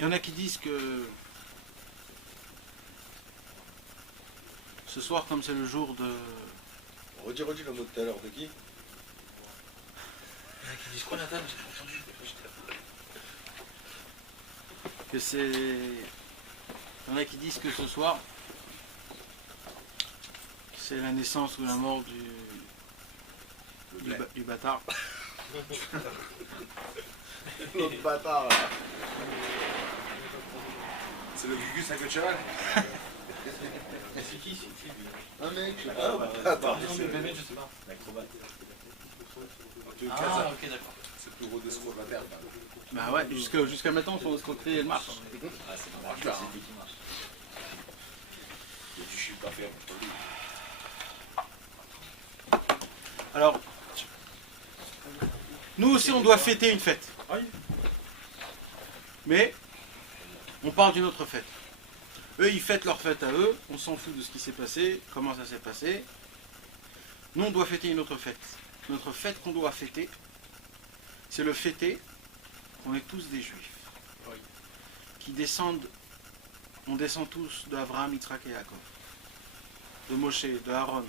Il y en a qui disent que ce soir, comme c'est le jour de... Redis le mot de tout à l'heure de qui? Il y en a qui disent quoi, Nathan? J'ai pas entendu. que c'est... Il y en a qui disent que ce soir, c'est la naissance ou la mort du bâtard. L'autre bâtard là. C'est le Gugus à queue de cheval. C'est qui lui? Un mec, je sais Ah, pas. bah, Attends, Non, mais le bébé, je sais pas. L'acrobate. En tout cas, Ah, ok, d'accord. c'est le plus gros escroc de la terre. Bah ouais, jusqu'à maintenant, son escroquerie, elle marche. Ah, c'est pas marche pas. C'est lui qui marche. Il y a du chiffre d'affaires contre lui. Alors, nous aussi, on doit fêter une fête. Mais, on parle d'une autre fête. Eux, ils fêtent leur fête à eux, on s'en fout de ce qui s'est passé, comment ça s'est passé. Nous, on doit fêter une autre fête. Notre fête qu'on doit fêter, c'est le fêter qu'on est tous des juifs. Qui descendent, on descend tous d'Abraham, Yitzhak et Yaakov. De Moshe, de Aaron,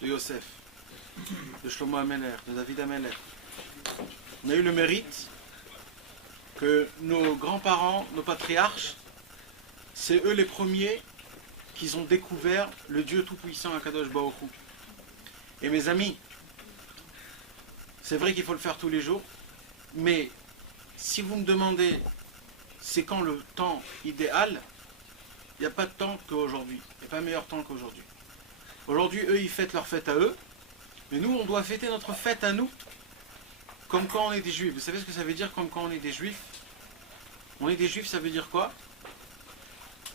de Yosef, de Shlomo Ameler, de David Ameler. On a eu le mérite que nos grands-parents, nos patriarches, c'est eux les premiers qui ont découvert le Dieu Tout-Puissant, Akadosh Baruch Hu. Et mes amis, c'est vrai qu'il faut le faire tous les jours, mais si vous me demandez c'est quand le temps idéal, il n'y a pas de temps qu'aujourd'hui. Il n'y a pas meilleur temps qu'aujourd'hui. Aujourd'hui, eux, ils fêtent leur fête à eux, mais nous, on doit fêter notre fête à nous, comme quand on est des juifs. Vous savez ce que ça veut dire comme quand on est des juifs? On est des juifs, ça veut dire quoi?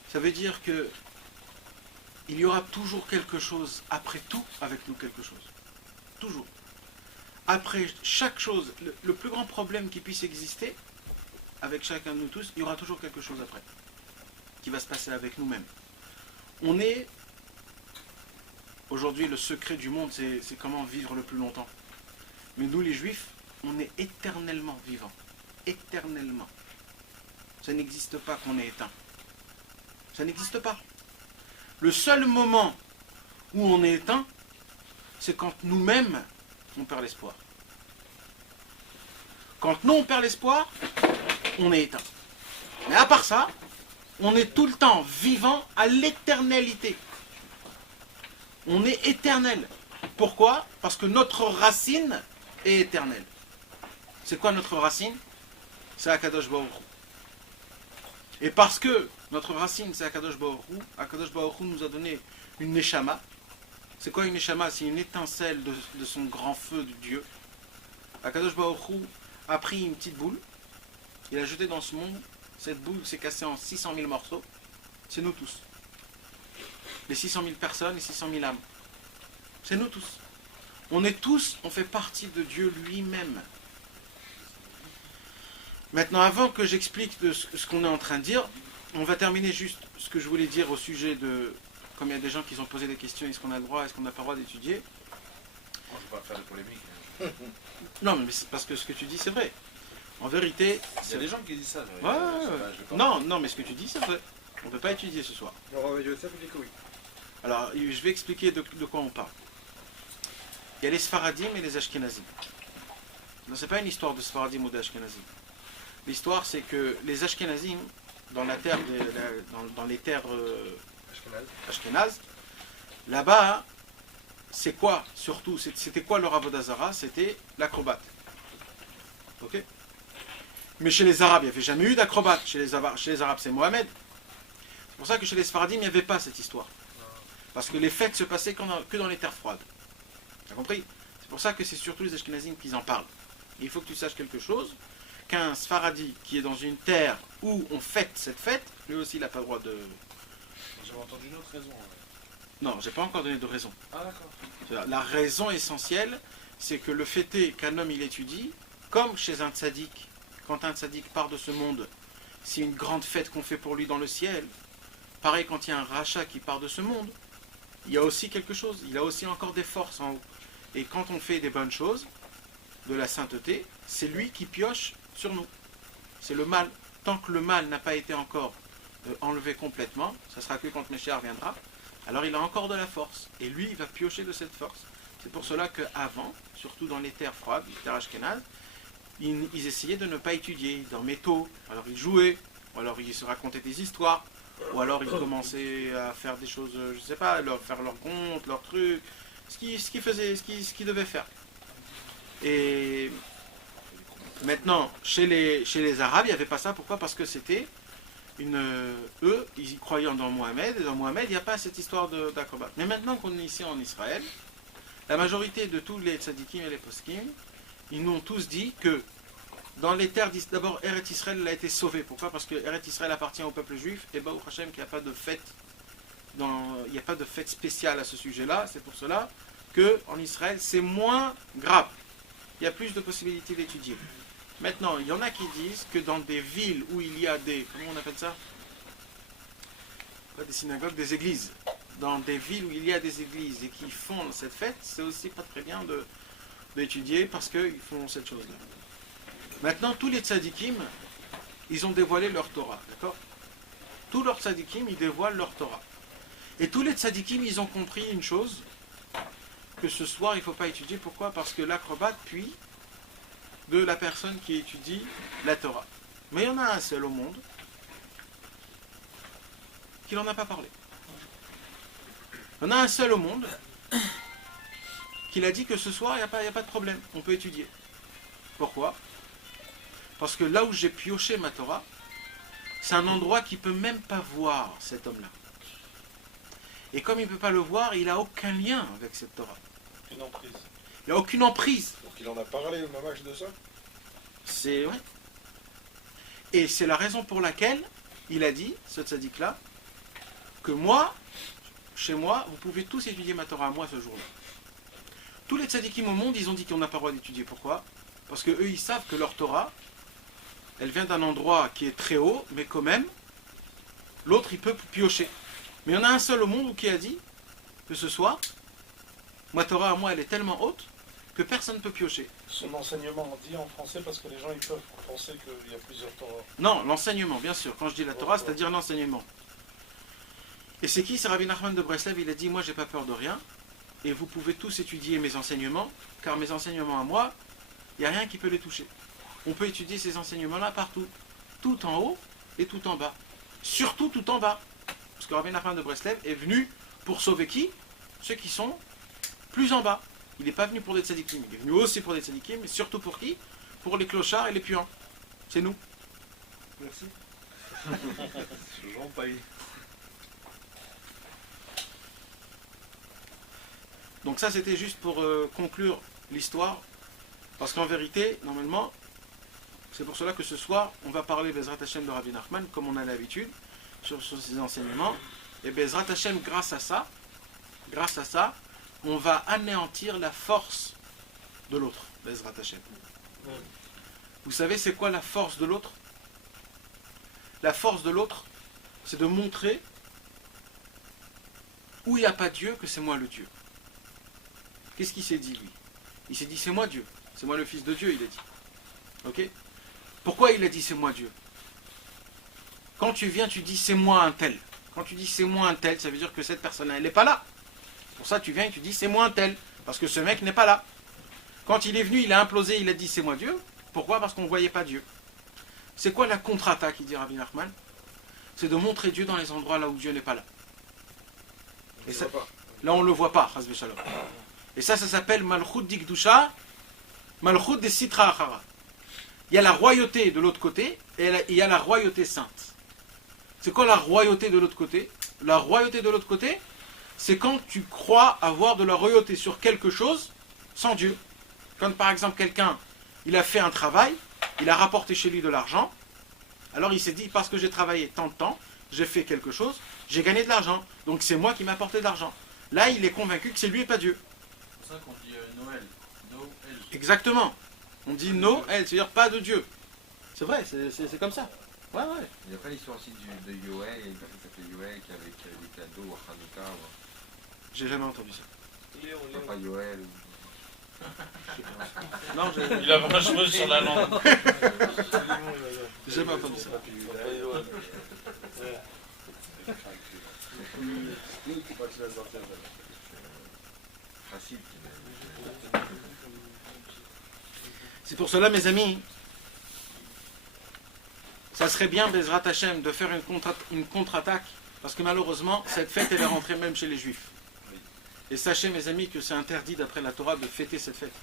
Ça veut dire que il y aura toujours quelque chose, après tout, avec nous quelque chose. Toujours. Après chaque chose, le plus grand problème qui puisse exister, avec chacun de nous tous, il y aura toujours quelque chose après, qui va se passer avec nous-mêmes. On est, aujourd'hui, le secret du monde, c'est comment vivre le plus longtemps. Mais nous, les juifs, on est éternellement vivants. Éternellement. Ça n'existe pas qu'on est éteint. Ça n'existe pas. Le seul moment où on est éteint, c'est quand nous-mêmes, on perd l'espoir. Quand nous, on perd l'espoir, on est éteint. Mais à part ça, on est tout le temps vivant à l'éternalité. On est éternel. Pourquoi? Parce que notre racine est éternelle. C'est quoi notre racine? C'est Akadosh Baruch Hu. Et parce que notre racine, c'est Akadosh Baruch Hu nous a donné une neshama. C'est quoi une neshama? C'est une étincelle de son grand feu de Dieu. Akadosh Baruch Hu a pris une petite boule, il a jeté dans ce monde, cette boule s'est cassée en 600 000 morceaux. C'est nous tous. Les 600 000 personnes, les 600 000 âmes. C'est nous tous. On est tous, on fait partie de Dieu lui-même. Maintenant, avant que j'explique ce qu'on est en train de dire, on va terminer juste ce que je voulais dire au sujet de... Comme il y a des gens qui ont posé des questions, est-ce qu'on a le droit, est-ce qu'on n'a pas le droit d'étudier? Moi, je ne vais pas faire de polémique. Non, mais c'est parce que ce que tu dis, c'est vrai. En vérité... Il y a des gens qui disent ça. Non, mais ce que tu dis, c'est vrai. On ne peut pas étudier ce soir. Alors, Yosef dit que oui. Alors, je vais expliquer de quoi on parle. Il y a les Sfaradim et les Ashkenazim. Ce n'est pas une histoire de Sfaradim ou d'Ashkenazim. L'histoire, c'est que les Ashkenazim, dans les terres Ashkenaz, là-bas, c'est quoi surtout? C'était quoi leur Avodazara? C'était l'acrobate. Ok? Mais chez les Arabes, il n'y avait jamais eu d'acrobate. Chez les Arabes, c'est Mohamed. C'est pour ça que chez les Sfaradim, il n'y avait pas cette histoire. Parce que les fêtes se passaient que dans les terres froides. Tu as compris? C'est pour ça que c'est surtout les Ashkenazim qui en parlent. Et il faut que tu saches quelque chose, qu'un Sfaradi qui est dans une terre où on fête cette fête, lui aussi il n'a pas le droit de... J'avais entendu une autre raison. Non, j'ai pas encore donné de raison. Ah d'accord. La raison essentielle, c'est que le fêter qu'un homme il étudie, comme chez un tzaddik, quand un tzaddik part de ce monde, c'est une grande fête qu'on fait pour lui dans le ciel. Pareil quand il y a un rachat qui part de ce monde, il y a aussi quelque chose, il a aussi encore des forces en haut. Et quand on fait des bonnes choses, de la sainteté, c'est lui qui pioche sur nous. C'est le mal tant que le mal n'a pas été encore enlevé complètement, ça sera que quand Meshiach viendra, alors il a encore de la force. Et lui, il va piocher de cette force. C'est pour cela qu'avant, surtout dans les terres froides, les terres ashkénazes, ils essayaient de ne pas étudier. Ils dormaient tôt, alors ils jouaient, ou alors ils se racontaient des histoires, ou alors ils commençaient à faire des choses, je sais pas, faire leurs comptes, leurs trucs, ce qu'ils devaient faire. Et maintenant, chez les Arabes, il n'y avait pas ça. Pourquoi? Parce que c'était eux, ils y croyaient dans Mohamed, et dans Mohamed, il n'y a pas cette histoire d'acrobat. Mais maintenant qu'on est ici en Israël, la majorité de tous les tzadikim et les poskim, ils nous ont tous dit que dans les terres d'Israël, d'abord Eretz Israël a été sauvé. Pourquoi? Parce que Eretz Israël appartient au peuple juif, et Baruch Hashem qu'il n'y a pas de fête, il n'y a pas de fête spéciale à ce sujet-là. C'est pour cela qu'en Israël, c'est moins grave. Il y a plus de possibilités d'étudier. Maintenant, il y en a qui disent que dans des villes où il y a des... Comment on appelle ça? Pas des synagogues, des églises. Dans des villes où il y a des églises et qui font cette fête, c'est aussi pas très bien d'étudier parce qu'ils font cette chose-là. Maintenant, tous les tzadikim, ils ont dévoilé leur Torah, d'accord? Tous leurs tzadikim, ils dévoilent leur Torah. Et tous les tzadikim, ils ont compris une chose, que ce soir, il ne faut pas étudier. Pourquoi? Parce que l'acrobate puis de la personne qui étudie la Torah. Mais il y en a un seul au monde qui n'en a pas parlé. Il y en a un seul au monde qui a dit que ce soir, il n'y a pas de problème, on peut étudier. Pourquoi? Parce que là où j'ai pioché ma Torah, c'est un endroit qui ne peut même pas voir cet homme-là. Et comme il ne peut pas le voir, il n'a aucun lien avec cette Torah. Une emprise. Il n'a aucune emprise. Donc il en a parlé au mamash de ça. C'est vrai. Et c'est la raison pour laquelle il a dit, ce tzaddik-là, que moi, chez moi, vous pouvez tous étudier ma Torah à moi ce jour-là. Tous les tzaddikim au monde, ils ont dit qu'on n'a pas le droit d'étudier. Pourquoi? Parce qu'eux, ils savent que leur Torah, elle vient d'un endroit qui est très haut, mais quand même, l'autre, il peut piocher. Mais il y en a un seul au monde qui a dit que ce soir, ma Torah à moi, elle est tellement haute que personne ne peut piocher. Son enseignement, on dit en français parce que les gens ils peuvent penser qu'il y a plusieurs Torahs. Non, l'enseignement, bien sûr. Quand je dis la Torah, c'est-à-dire l'enseignement. Et c'est qui? C'est Rabbi Nachman de Breslev. Il a dit, moi, j'ai pas peur de rien. Et vous pouvez tous étudier mes enseignements, car mes enseignements à moi, il n'y a rien qui peut les toucher. On peut étudier ces enseignements-là partout. Tout en haut et tout en bas. Surtout tout en bas. Parce que Rabbi Nachman de Breslev est venu pour sauver qui? Ceux qui sont plus en bas. Il n'est pas venu pour des tzadikim. Il est venu aussi pour des tzadikim, mais surtout pour qui? Pour les clochards et les puants. C'est nous. Merci. Jean Paille. Donc ça, c'était juste pour conclure l'histoire. Parce qu'en vérité, normalement, c'est pour cela que ce soir, on va parler Bezrat Hashem de Rabbi Nachman, comme on a l'habitude, sur ses enseignements. Et Bezrat Hashem, grâce à ça, on va anéantir la force de l'autre. Bezrat Hashem. Vous savez, c'est quoi la force de l'autre? La force de l'autre, c'est de montrer où il n'y a pas Dieu, que c'est moi le Dieu. Qu'est-ce qu'il s'est dit, lui? Il s'est dit, c'est moi Dieu. C'est moi le Fils de Dieu, il a dit. Ok? Pourquoi il a dit, c'est moi Dieu? Quand tu viens, tu dis, c'est moi un tel. Quand tu dis, c'est moi un tel, ça veut dire que cette personne-là, elle n'est pas là. Pour ça, tu viens et tu dis, c'est moi un tel. Parce que ce mec n'est pas là. Quand il est venu, il a implosé, il a dit, c'est moi Dieu. Pourquoi? Parce qu'on ne voyait pas Dieu. C'est quoi la contre-attaque, il dit Rabbi Nachman? C'est de montrer Dieu dans les endroits là où Dieu n'est pas là. Et ça, là, on ne le voit pas, Chas v'Shalom. Et ça s'appelle Malchut d'Ikdusha, Malchut des Sitra Achara. Il y a la royauté de l'autre côté, et il y a la royauté sainte. C'est quoi la royauté de l'autre côté? La royauté de l'autre côté, c'est quand tu crois avoir de la royauté sur quelque chose sans Dieu. Quand par exemple quelqu'un, il a fait un travail, il a rapporté chez lui de l'argent, alors il s'est dit, parce que j'ai travaillé tant de temps, j'ai fait quelque chose, j'ai gagné de l'argent, donc c'est moi qui m'ai apporté de l'argent. Là, il est convaincu que c'est lui et pas Dieu. C'est pour ça qu'on dit Noël. Noël. Exactement. On dit Noël, c'est-à-dire pas de Dieu. C'est vrai, c'est comme ça. Ouais, ouais. Il n'y a pas l'histoire aussi de Yoel, il y a une personne qui s'appelle Yoel qui avec des cadeaux à Hanouka. J'ai jamais entendu ça. Léon, Papa Yoel. Non, Il a pas joué sur la langue. jamais entendu ça. Facile. C'est pour cela, mes amis, ça serait bien, Bezrat Hashem, de faire une contre-attaque, parce que malheureusement, cette fête, elle est rentrée même chez les Juifs. Et sachez, mes amis, que c'est interdit, d'après la Torah, de fêter cette fête.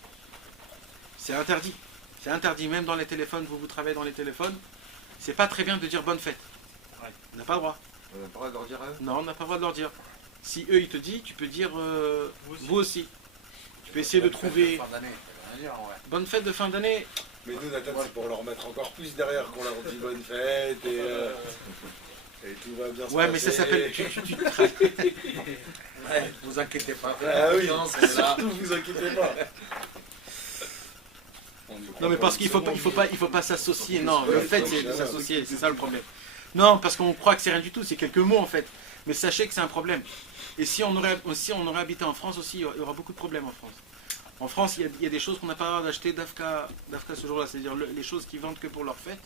C'est interdit. C'est interdit, même dans les téléphones, vous travaillez dans les téléphones, c'est pas très bien de dire bonne fête. On n'a pas le droit. On n'a pas le droit de leur dire à eux? Non, on n'a pas le droit de leur dire. Si eux, ils te disent, tu peux dire vous aussi. Tu peux essayer de trouver Fin d'année, ça veut rien dire, ouais. bonne fête de fin d'année. Mais nous, Nathan, c'est pour leur mettre encore plus derrière qu'on leur dit bonne fête et tout va bien se Ouais, passer. mais ça s'appelle... Ouais, vous inquiétez pas. Ah oui, Confiance, on est là. surtout, vous inquiétez pas. Non, mais parce qu'il faut pas s'associer. Non, le fait, c'est de s'associer. C'est ça le problème. Non, parce qu'on croit que c'est rien du tout. C'est quelques mots, en fait. Mais sachez que c'est un problème. Et si on aurait habité en France aussi, il y aura beaucoup de problèmes en France. En France, il y a des choses qu'on n'a pas le droit d'acheter d'Afka ce jour-là. C'est-à-dire les choses qui vendent que pour leur fête,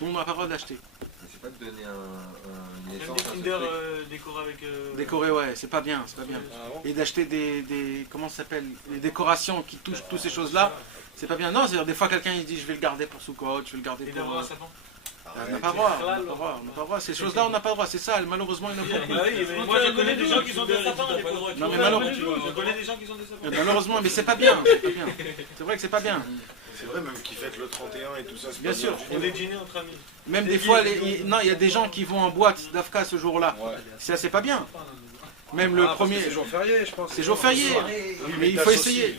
on n'a pas le droit d'acheter. Mais c'est pas de donner une Même essence des à ce Kinder truc. décorés avec... Décorer, ouais, c'est pas bien, c'est pas bien. Ah bon? Et d'acheter des comment ça s'appelle, des décorations qui touchent toutes ces choses-là, c'est pas bien. Non, c'est-à-dire des fois quelqu'un il dit je vais le garder pour Sukkot, je vais le garder Des pour... d'abord à sapin. On n'a pas le droit, on n'a pas le droit, on n'a pas le droit. Ces choses-là, on n'a pas le droit, c'est ça, malheureusement, il y en a beaucoup. Bah oui, mais moi je connais des gens qui ont des sapins. Non, mais malheureusement, Je connais des gens qui ont des sapins. malheureusement, mais c'est pas bien, c'est pas bien. C'est vrai que c'est pas bien. C'est vrai, même qu'ils fêtent le 31 et tout ça. c'est Bien pas sûr. du On tout. est dîner entre amis. Même des fois, non, il y a des gens qui vont en boîte d'Afka ce jour-là. Ouais. Ça, c'est pas bien. Même le premier... C'est jour férié, je pense. C'est jour férié. Oui, Mais il faut essayer,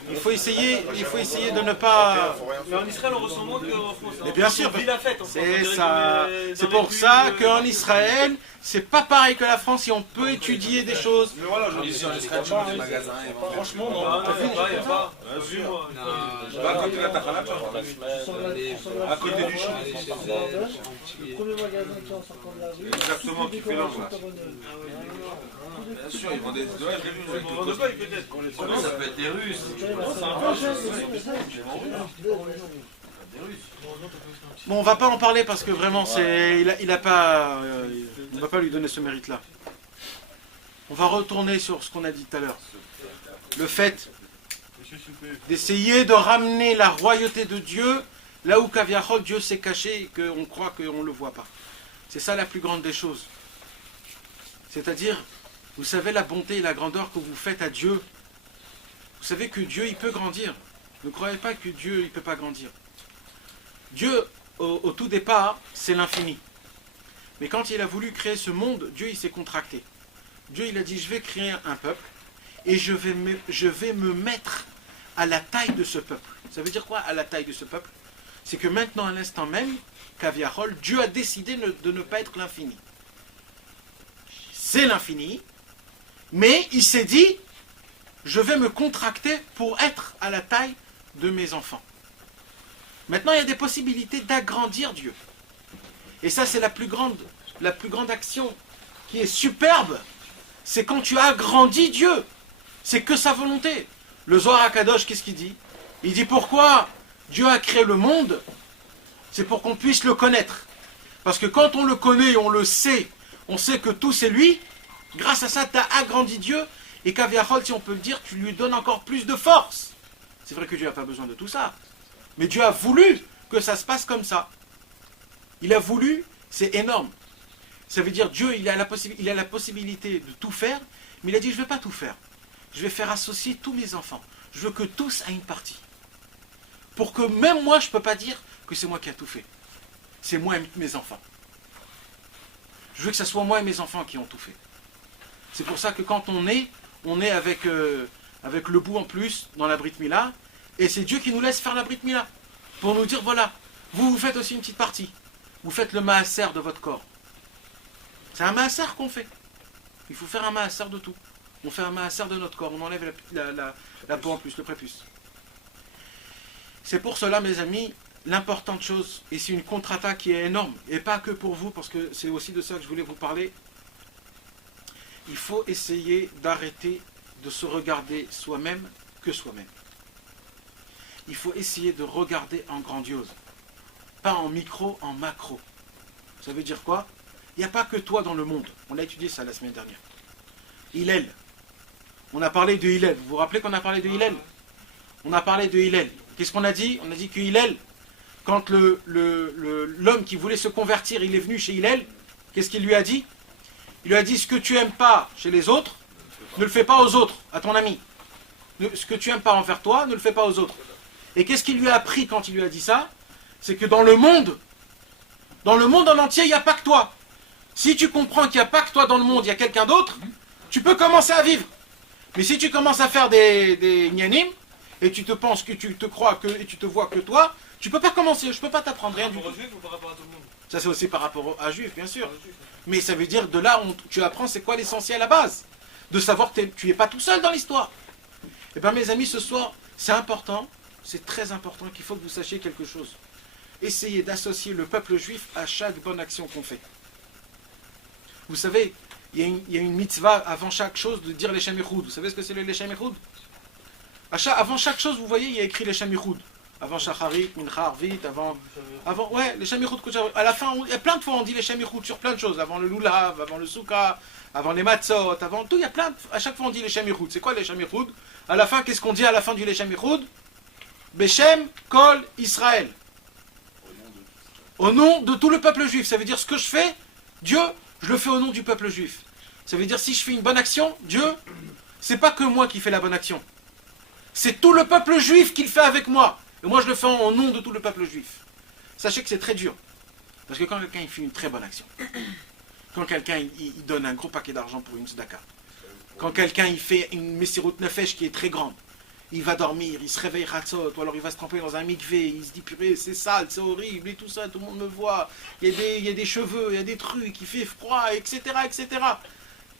de ne Faut pas... rien Mais faire. en Israël, on ressent moins qu'en France. Mais bien sûr, on vit la fête. En France. On c'est dirait ça. qu'on est C'est dans pour les ça pubs, qu'en Israël, c'est pas pareil que la France. Si on peut étudier des choses. Mais voilà, je Ici en Israël, tu vas au magasin et vends. franchement, Ah, non. non, il y a pas. Bien sûr. Moi, Non, Bah, à côté de la Tachala, tu vois. à côté du champ. Le premier magasin qui est en sortant de la rue. Exactement, qui fait l'ange, là. Bien sûr, ils vendent des... Ouais, j'ai vu, avec on le vend de code. paille peut-être. Ça peut être des Russes. Bon, on va pas en parler parce que vraiment, il a pas, on va pas lui donner ce mérite-là. On va retourner sur ce qu'on a dit tout à l'heure. Le fait d'essayer de ramener la royauté de Dieu là où Kaviachol, Dieu s'est caché et qu'on croit qu'on ne le voit pas. C'est ça la plus grande des choses. C'est-à-dire, vous savez la bonté et la grandeur que vous faites à Dieu. Vous savez que Dieu, il peut grandir. Ne croyez pas que Dieu, il ne peut pas grandir. Dieu, au tout départ, c'est l'infini. Mais quand il a voulu créer ce monde, Dieu, il s'est contracté. Dieu, il a dit, je vais créer un peuple et je vais me mettre à la taille de ce peuple. Ça veut dire quoi, à la taille de ce peuple? C'est que maintenant, à l'instant même, Kaviachol, Dieu a décidé de ne pas être l'infini. C'est l'infini, mais il s'est dit, je vais me contracter pour être à la taille de mes enfants. Maintenant, il y a des possibilités d'agrandir Dieu. Et ça, c'est la plus grande action qui est superbe. C'est quand tu agrandis Dieu. C'est que sa volonté. Le Zohar HaKadosh, qu'est-ce qu'il dit? Il dit pourquoi Dieu a créé le monde? C'est pour qu'on puisse le connaître. Parce que quand on le connaît, on le sait, on sait que tout c'est lui. Grâce à ça, tu as agrandi Dieu. Et Kaviachol, si on peut le dire, tu lui donnes encore plus de force. C'est vrai que Dieu n'a pas besoin de tout ça. Mais Dieu a voulu que ça se passe comme ça. Il a voulu, c'est énorme. Ça veut dire Dieu, il a la possibilité de tout faire, mais il a dit, je ne vais pas tout faire. Je vais faire associer tous mes enfants. Je veux que tous aient une partie. Pour que même moi, je ne peux pas dire que c'est moi qui ai tout fait. C'est moi et mes enfants. Je veux que ce soit moi et mes enfants qui ont tout fait. C'est pour ça que quand on est avec le bout en plus dans la Brit Mila, et c'est Dieu qui nous laisse faire la Brit Mila, pour nous dire, voilà, vous faites aussi une petite partie. Vous faites le maaser de votre corps. C'est un maaser qu'on fait. Il faut faire un maaser de tout. On fait un maaser de notre corps, on enlève la peau en plus, le prépuce. C'est pour cela, mes amis, l'importante chose, et c'est une contre-attaque qui est énorme, et pas que pour vous, parce que c'est aussi de ça que je voulais vous parler, il faut essayer d'arrêter de se regarder soi-même que soi-même. Il faut essayer de regarder en grandiose, pas en micro, en macro. Ça veut dire quoi? Il n'y a pas que toi dans le monde. On a étudié ça la semaine dernière. Hillel. On a parlé de Hillel. Vous vous rappelez qu'on a parlé de Hillel? On a parlé de Hillel. Qu'est-ce qu'on a dit? On a dit que Hillel, quand l'homme qui voulait se convertir, il est venu chez Hillel, qu'est-ce qu'il lui a dit? Il lui a dit, ce que tu n'aimes pas chez les autres, ne le fais pas aux autres, à ton ami. Ce que tu n'aimes pas envers toi, ne le fais pas aux autres. Et qu'est-ce qu'il lui a appris quand il lui a dit ça? C'est que dans le monde en entier, il n'y a pas que toi. Si tu comprends qu'il n'y a pas que toi dans le monde, il y a quelqu'un d'autre, tu peux commencer à vivre. Mais si tu commences à faire des gnanim, et tu te penses que tu te crois que, et tu te vois que toi, tu peux pas commencer, je peux pas t'apprendre rien du Par tout. rapport aux juifs ou par rapport à tout le monde? Ça c'est aussi par rapport à juif, bien sûr. Mais ça veut dire, de là, tu apprends c'est quoi l'essentiel à la base. De savoir que tu n'es pas tout seul dans l'histoire. Eh bien mes amis, ce soir, c'est important, c'est très important qu'il faut que vous sachiez quelque chose. Essayez d'associer le peuple juif à chaque bonne action qu'on fait. Vous savez, il y a une mitzvah avant chaque chose de dire les Shemichoud. Vous savez ce que c'est les Shemichoud? Avant chaque chose, vous voyez, il y a écrit les Shemichoud. Avant Shacharit, Mincha, Arvit, ouais, les Shemichoud. À la fin, il y a plein de fois on dit les Shemichoud sur plein de choses. Avant le Lulav, avant le Souka, avant les Matzot, avant tout, il y a plein de... À chaque fois on dit les Shemichoud. C'est quoi les Shemichoud? À la fin, qu'est-ce qu'on dit à la fin du les Shemichoud? Beshem, Kol, Israël. Au nom de tout le peuple juif. Ça veut dire ce que je fais, Dieu, je le fais au nom du peuple juif. Ça veut dire si je fais une bonne action, Dieu, c'est pas que moi qui fais la bonne action. C'est tout le peuple juif qui le fait avec moi. Et moi je le fais au nom de tout le peuple juif. Sachez que c'est très dur. Parce que quand quelqu'un il fait une très bonne action, quand quelqu'un il donne un gros paquet d'argent pour une tzedaka, quand quelqu'un il fait une Messirut Nefesh qui est très grande, il va dormir, il se réveille Hatzot, ou alors il va se tremper dans un mikvé, il se dit purée c'est sale, c'est horrible et tout ça, tout le monde me voit, il y a des cheveux, il y a des trucs, il fait froid, etc., etc.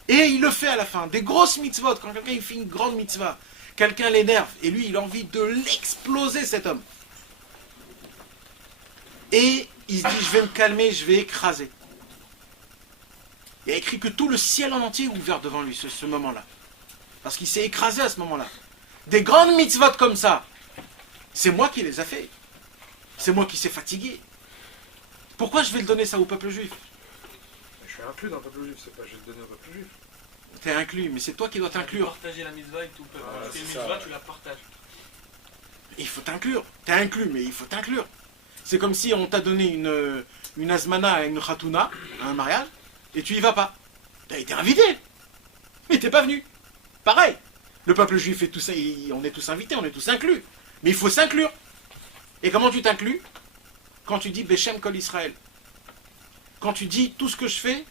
Et il le fait à la fin, des grosses mitzvot, quand quelqu'un il fait une grande mitzvah, quelqu'un l'énerve, et lui il a envie de l'exploser cet homme. Et il se dit je vais me calmer, je vais écraser. Il a écrit que tout le ciel en entier est ouvert devant lui ce moment-là. Parce qu'il s'est écrasé à ce moment-là. Des grandes mitzvot comme ça, c'est moi qui les ai fait. C'est moi qui s'est fatigué. Pourquoi je vais le donner ça au peuple juif? Je suis inclus dans le peuple juif, c'est pas juste donner au peuple juif. T'es inclus, mais c'est toi qui dois Tu t'inclure. partager la mitzvah avec tout le peuple. Ah, Tu fais une c'est ça, mitzvah, ouais. tu la partages. Il faut t'inclure. T'es inclus, mais il faut t'inclure. C'est comme si on t'a donné une azmana à une khatouna, à un mariage, et tu y vas pas. T'as été invité, mais t'es pas venu. Pareil. Le peuple juif est tout ça, on est tous invités, on est tous inclus. Mais il faut s'inclure. Et comment tu t'inclus? Quand tu dis Beshem Kol Israël. Quand tu dis tout ce que je fais,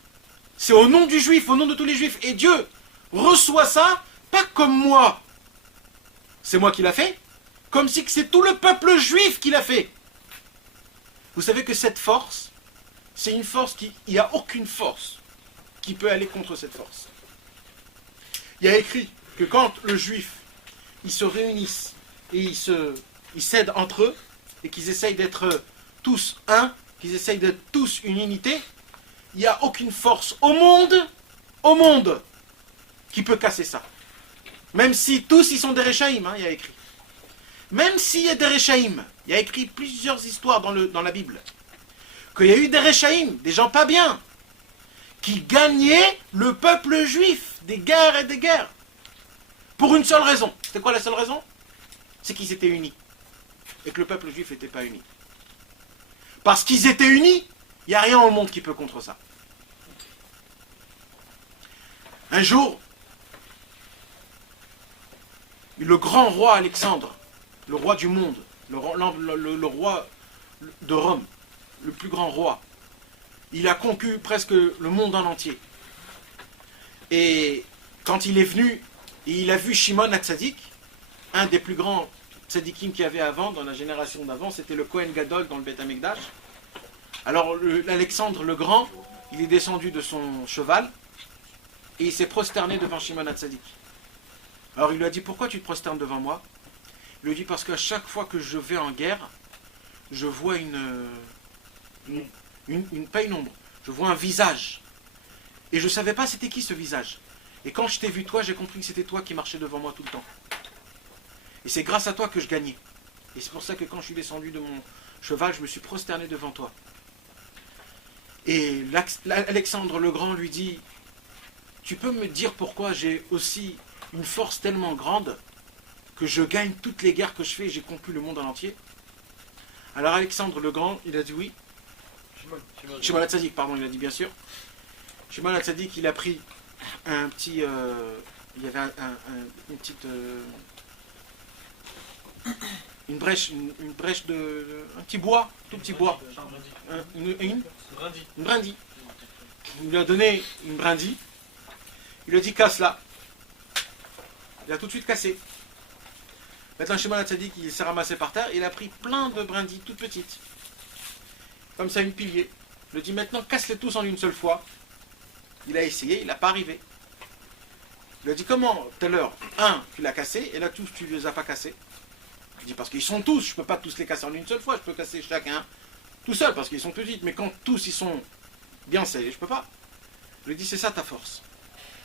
c'est au nom du juif, au nom de tous les juifs. Et Dieu reçoit ça, pas comme moi. C'est moi qui l'a fait, comme si c'est tout le peuple juif qui l'a fait. Vous savez que cette force, c'est une force qui... Il n'y a aucune force qui peut aller contre cette force. Il y a écrit que quand le juif, ils se réunissent et ils s'aident entre eux, et qu'ils essayent d'être tous un, qu'ils essayent d'être tous une unité, il n'y a aucune force au monde, qui peut casser ça. Même si tous ils sont des Réchaïm, il y a écrit. Même s'il y a des Réchaïm, il y a écrit plusieurs histoires dans la Bible, qu'il y a eu des Réchaïm, des gens pas bien, qui gagnaient le peuple juif, des guerres et des guerres. Pour une seule raison. C'était quoi la seule raison? C'est qu'ils étaient unis. Et que le peuple juif n'était pas uni. Parce qu'ils étaient unis, il n'y a rien au monde qui peut contre ça. Un jour, le grand roi Alexandre, le roi du monde, le roi de Rome, le plus grand roi, il a conquis presque le monde en entier. Et quand il est venu, et il a vu Shimon HaTzadik, un des plus grands tzadikim qu'il y avait avant, dans la génération d'avant, c'était le Kohen Gadol dans le Beth Amikdash. Alors Alexandre le Grand, il est descendu de son cheval, et il s'est prosterné devant Shimon HaTzadik. Alors il lui a dit, pourquoi tu te prosternes devant moi? Il lui a dit, parce qu'à chaque fois que je vais en guerre, je vois pas une ombre, je vois un visage. Et je ne savais pas c'était qui ce visage. Et quand je t'ai vu toi, j'ai compris que c'était toi qui marchais devant moi tout le temps. Et c'est grâce à toi que je gagnais. Et c'est pour ça que quand je suis descendu de mon cheval, je me suis prosterné devant toi. Et Alexandre le Grand lui dit, tu peux me dire pourquoi j'ai aussi une force tellement grande que je gagne toutes les guerres que je fais et j'ai conquis le monde en entier? Alors Alexandre le Grand, il a dit oui. Shimon HaTzadik, pardon, il a dit bien sûr. Shimon HaTzadik, il a pris un petit... il y avait une petite... une brèche un petit bois, tout petit bois. Une brindille. Il lui a donné une brindille. Il lui a dit casse-la. Il a tout de suite cassé. Maintenant, Shimon HaTzadik, il s'est ramassé par terre. Il a pris plein de brindilles toutes petites. Comme ça, une pilier. Il lui a dit maintenant, casse-les tous en une seule fois. Il a essayé, il n'a pas arrivé. Il lui a dit comment, tout à l'heure, un, tu l'as cassé, et là, tous, tu ne les as pas cassés. Il dit parce qu'ils sont tous, je ne peux pas tous les casser en une seule fois, je peux casser chacun tout seul, parce qu'ils sont petites, mais quand tous, ils sont bien scellés, je ne peux pas. Il lui a dit, c'est ça ta force.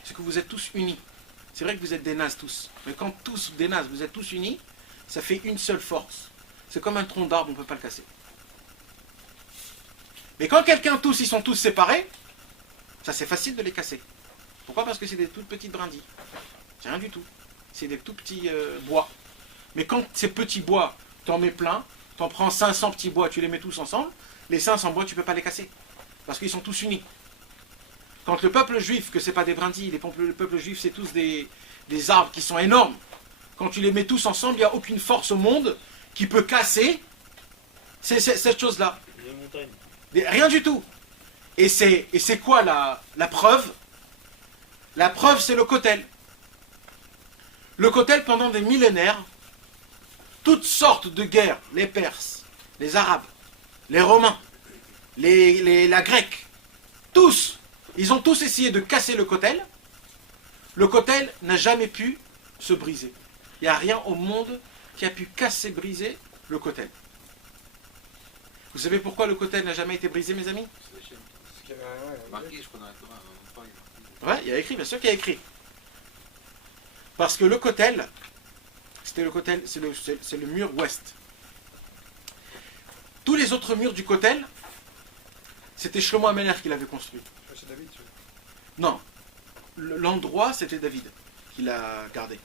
C'est que vous êtes tous unis. C'est vrai que vous êtes des nazes tous, mais quand tous des nazes, vous êtes tous unis, ça fait une seule force. C'est comme un tronc d'arbre, on ne peut pas le casser. Mais quand quelqu'un tous, ils sont tous séparés, ça c'est facile de les casser. Pourquoi? Parce que c'est des toutes petites brindilles. C'est rien du tout. C'est des tout petits bois. Mais quand ces petits bois, tu en mets plein, tu en prends 500 petits bois, tu les mets tous ensemble, les 500 bois, tu ne peux pas les casser. Parce qu'ils sont tous unis. Quand le peuple juif, que ce n'est pas des brindilles, le peuple juif, c'est tous des arbres qui sont énormes. Quand tu les mets tous ensemble, il n'y a aucune force au monde qui peut casser cette chose-là. Rien du tout. Et c'est quoi la preuve? La preuve, c'est le Kotel. Le Kotel, pendant des millénaires, toutes sortes de guerres, les Perses, les Arabes, les Romains, la Grecque, tous, ils ont tous essayé de casser le Kotel. Le Kotel n'a jamais pu se briser. Il n'y a rien au monde qui a pu casser, briser le Kotel. Vous savez pourquoi le Kotel n'a jamais été brisé, mes amis? Marqué, je crois, dans la Torah. Ouais, il y a écrit, bien sûr qu'il y a écrit. Parce que le Kotel, c'est le mur ouest. Tous les autres murs du Kotel, c'était Shlomo HaMelech qui l'avait construit. C'est David, tu Non, l'endroit, c'était David qui l'a gardé.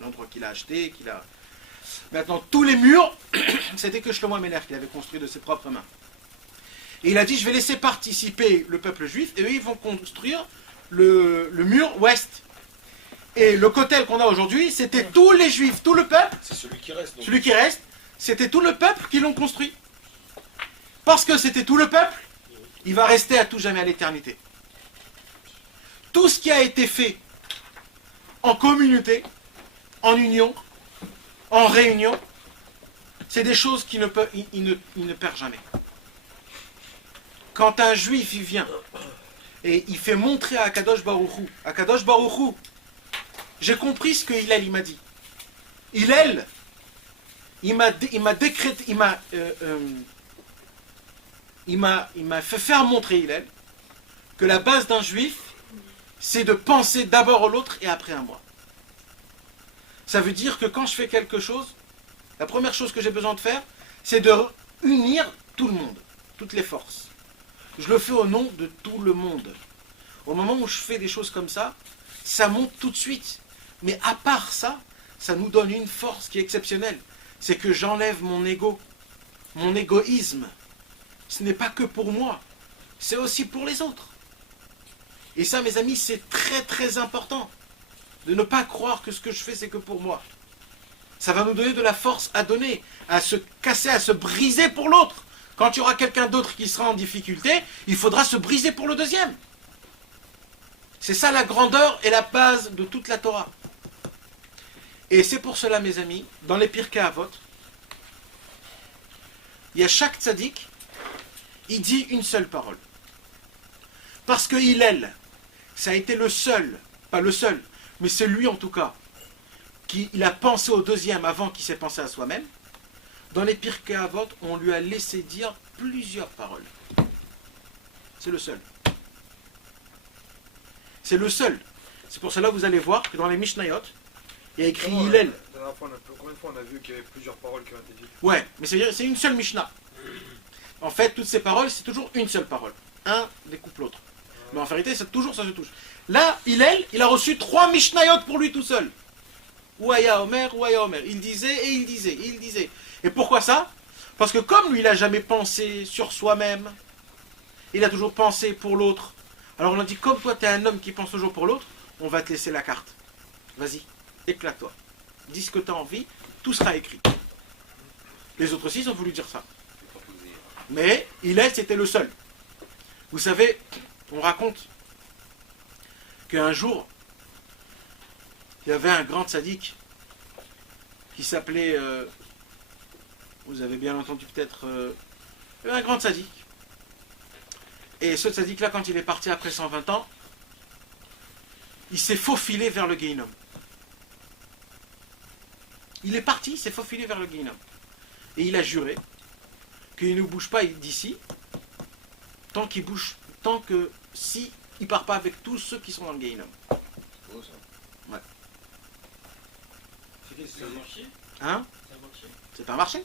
L'endroit qu'il a acheté, qu'il a... Maintenant, tous les murs, c'était que Shlomo HaMelech qui l'avait construit de ses propres mains. Et il a dit, je vais laisser participer le peuple juif, et eux, ils vont construire le mur ouest. Et le Kotel qu'on a aujourd'hui, c'était tous les juifs, tout le peuple. C'est celui qui reste. Donc. Celui qui reste, c'était tout le peuple qui l'ont construit. Parce que c'était tout le peuple, il va rester à tout jamais à l'éternité. Tout ce qui a été fait en communauté, en union, en réunion, c'est des choses qu'il ne perd jamais. Quand un juif il vient et il fait montrer à Akadosh Baruch Hu, j'ai compris ce que Hillel il m'a dit. Hillel, il m'a décrété, il m'a fait faire montrer Hillel que la base d'un juif, c'est de penser d'abord à l'autre et après à moi. Ça veut dire que quand je fais quelque chose, la première chose que j'ai besoin de faire, c'est de unir tout le monde, toutes les forces. Je le fais au nom de tout le monde. Au moment où je fais des choses comme ça, ça monte tout de suite. Mais à part ça, ça nous donne une force qui est exceptionnelle. C'est que j'enlève mon ego, mon égoïsme. Ce n'est pas que pour moi, c'est aussi pour les autres. Et ça, mes amis, c'est très très important. De ne pas croire que ce que je fais, c'est que pour moi. Ça va nous donner de la force à donner, à se casser, à se briser pour l'autre. Quand il y aura quelqu'un d'autre qui sera en difficulté, il faudra se briser pour le deuxième. C'est ça la grandeur et la base de toute la Torah. Et c'est pour cela, mes amis, dans les Pirkei Avot, il y a chaque tzaddik, il dit une seule parole. Parce que Hillel, ça a été le seul, pas le seul, mais c'est lui en tout cas, qui il a pensé au deuxième avant qu'il s'est pensé à soi-même. Dans les Pirkei Avot, on lui a laissé dire plusieurs paroles. C'est le seul. C'est le seul. C'est pour cela que vous allez voir que dans les Mishnayot, il y a écrit Hillel. La dernière fois, combien de fois on a vu qu'il y avait plusieurs paroles qui ont été dites? Ouais, mais c'est une seule Mishnah. En fait, toutes ces paroles, c'est toujours une seule parole. un découpe l'autre. Mais en vérité, toujours ça se touche. Là, il a reçu 3 Mishnayot pour lui tout seul. Ouaya Omer, Ouaya Omer. Il disait et il disait, et il disait. Et pourquoi ça? Parce que comme lui, il n'a jamais pensé sur soi-même, il a toujours pensé pour l'autre. Alors on a dit, comme toi, tu es un homme qui pense toujours pour l'autre, on va te laisser la carte. Vas-y, éclate-toi. Dis ce que tu as envie, tout sera écrit. Les autres aussi, ils ont voulu dire ça. Mais Hillel, c'était le seul. Vous savez, on raconte qu'un jour, il y avait un grand tzaddik qui s'appelait, vous avez bien entendu peut-être, un grand tzaddik. Et ce tzaddik-là, quand il est parti après 120 ans, il s'est faufilé vers le Guéhinom. Il est parti, il s'est faufilé vers le Guéhinom. Et il a juré qu'il ne bouge pas d'ici tant que si il part pas avec tous ceux qui sont dans le Guéhinom. Ouais. C'est un marché. Hein? C'est un marché. C'est un marché.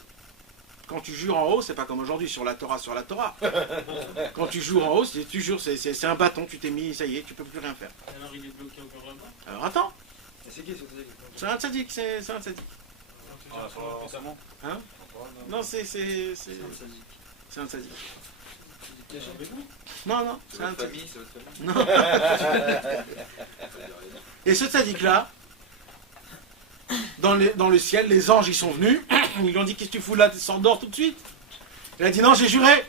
Quand tu jures en haut, c'est pas comme aujourd'hui sur la Torah. Quand tu jures en haut, tu jures, c'est un bâton, tu t'es mis, ça y est, tu peux plus rien faire. Alors il est bloqué encore là-bas. Alors attends, C'est qui ce tzaddik? c'est un tzaddik, c'est un tzaddik. Ah, pas récemment. Hein? Non, c'est un tzaddik. Non, c'est un tzaddik. C'est votre famille. Non. Et ce tzaddik-là, dans le ciel, les anges, ils sont venus, ils lui ont dit, qu'est-ce que tu fous là, tu sors dehors tout de suite. Il a dit, non, j'ai juré,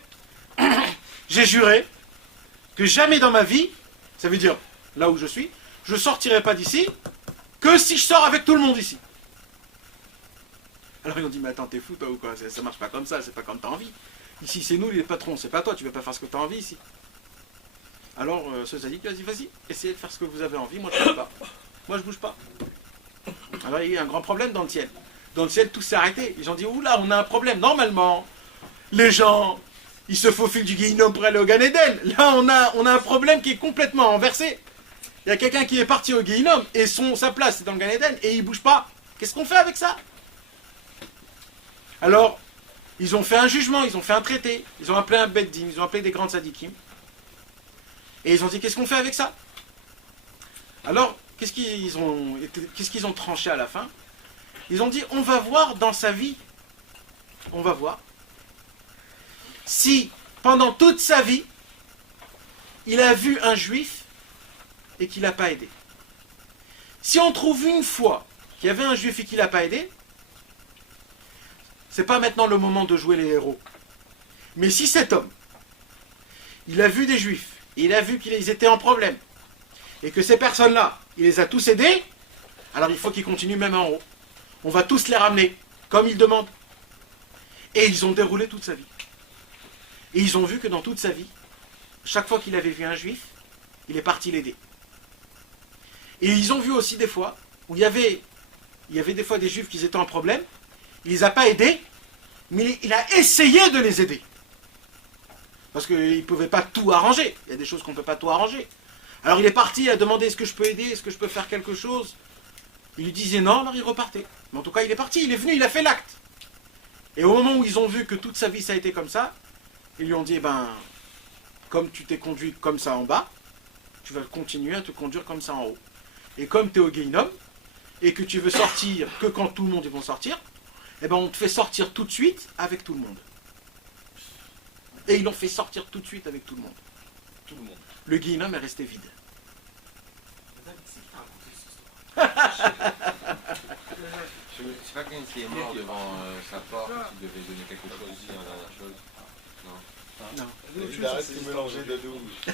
j'ai juré que jamais dans ma vie, ça veut dire, là où je suis, je sortirai pas d'ici, que si je sors avec tout le monde ici. Alors ils ont dit, mais attends, t'es fou toi ou quoi, ça marche pas comme ça, c'est pas comme t'as envie. Ici c'est nous les patrons, c'est pas toi, tu vas pas faire ce que t'as envie ici. Alors ce tzaddik lui a dit, vas-y, essayez de faire ce que vous avez envie, moi je bouge pas. Moi je bouge pas. Alors il y a eu un grand problème dans le ciel. Dans le ciel, tout s'est arrêté. Ils ont dit, oula, on a un problème. Normalement, les gens, ils se faufilent du Guéhinom pour aller au Gan Eden. Là, on a un problème qui est complètement inversé. Il y a quelqu'un qui est parti au Guéhinom et sa place, c'est dans le Gan Eden, et il bouge pas. Qu'est-ce qu'on fait avec ça? Alors, ils ont fait un jugement, ils ont fait un traité, ils ont appelé un beddin, ils ont appelé des grands tzadikim. Et ils ont dit, qu'est-ce qu'on fait avec ça? Alors, qu'est-ce qu'ils ont tranché à la fin? Ils ont dit, on va voir dans sa vie, on va voir, si pendant toute sa vie, il a vu un juif et qu'il n'a pas aidé. Si on trouve une fois qu'il y avait un juif et qu'il n'a pas aidé, c'est pas maintenant le moment de jouer les héros. Mais si cet homme, il a vu des juifs, et il a vu qu'ils étaient en problème, et que ces personnes-là, il les a tous aidés, alors il faut qu'ils continuent même en haut. On va tous les ramener, comme ils demandent. Et ils ont déroulé toute sa vie. Et ils ont vu que dans toute sa vie, chaque fois qu'il avait vu un juif, il est parti l'aider. Et ils ont vu aussi des fois, où il y avait des fois des juifs qui étaient en problème, il les a pas aidés, mais il a essayé de les aider. Parce qu'il ne pouvait pas tout arranger. Il y a des choses qu'on ne peut pas tout arranger. Alors il est parti, il a demandé, est-ce que je peux aider, est-ce que je peux faire quelque chose? Il lui disait non, alors il repartait. Mais en tout cas, il est parti, il est venu, il a fait l'acte. Et au moment où ils ont vu que toute sa vie ça a été comme ça, ils lui ont dit, comme tu t'es conduit comme ça en bas, tu vas continuer à te conduire comme ça en haut. Et comme tu es au Guéhinom, et que tu veux sortir que quand tout le monde va sortir, on te fait sortir tout de suite avec tout le monde. Et ils l'ont fait sortir tout de suite avec tout le monde. Tout le monde. Le Guéhinom est resté vide. C'est pas quelqu'un qui est mort devant sa porte qui devait donner quelque chose aussi, une dernière chose. Non. Il arrête de mélanger de nous. Je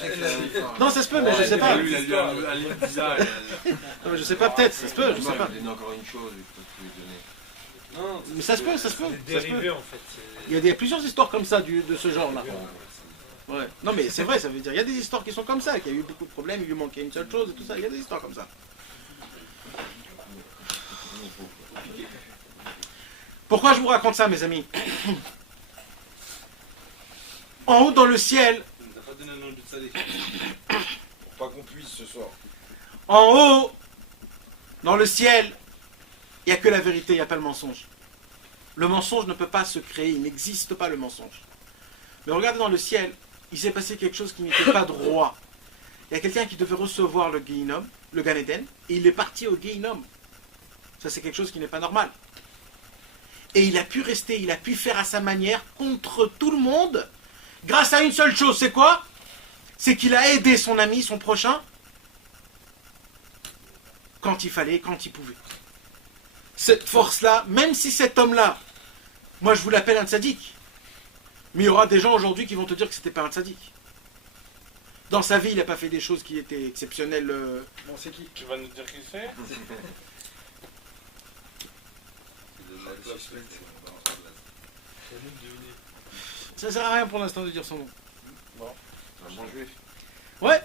sais que c'est un effort. Non, ça se peut, mais je sais pas. Lui, il a lu un livre bizarre. Non, mais je sais pas, peut-être, ça se peut, je sais pas. Je vais donner encore une chose, il faut que tu lui donner. Non, Mais ça se peut, ça se peut. C'est Ça se dérivé peut. en fait. Il y a plusieurs histoires comme ça de ce genre-là. Ouais. Non, mais c'est vrai, ça veut dire, il y a des histoires qui sont comme ça, qu'il y a eu beaucoup de problèmes, il lui manquait une seule chose et tout ça, il y a des histoires comme ça. Pourquoi je vous raconte ça, mes amis? En haut dans le ciel, T'as pas donné le nom du tzaddik. Pour pas qu'on puisse ce soir. en haut, dans le ciel, il n'y a que la vérité, il n'y a pas le mensonge. Le mensonge ne peut pas se créer, il n'existe pas le mensonge. Mais regardez dans le ciel, il s'est passé quelque chose qui n'était pas droit. Il y a quelqu'un qui devait recevoir le Guéinom, le Gan Eden, et il est parti au Guéinom. Ça, c'est quelque chose qui n'est pas normal. Et il a pu rester, il a pu faire à sa manière contre tout le monde, grâce à une seule chose, c'est quoi? C'est qu'il a aidé son ami, son prochain, quand il fallait, quand il pouvait. Cette force-là, même si cet homme-là, moi je vous l'appelle un tzaddik, mais il y aura des gens aujourd'hui qui vont te dire que c'était pas un tzaddik. Dans sa vie, il n'a pas fait des choses qui étaient exceptionnelles. Bon, c'est qui? Tu vas nous dire qui c'est? Ça sert à rien pour l'instant de dire son nom. C'est un bon juif. Ouais,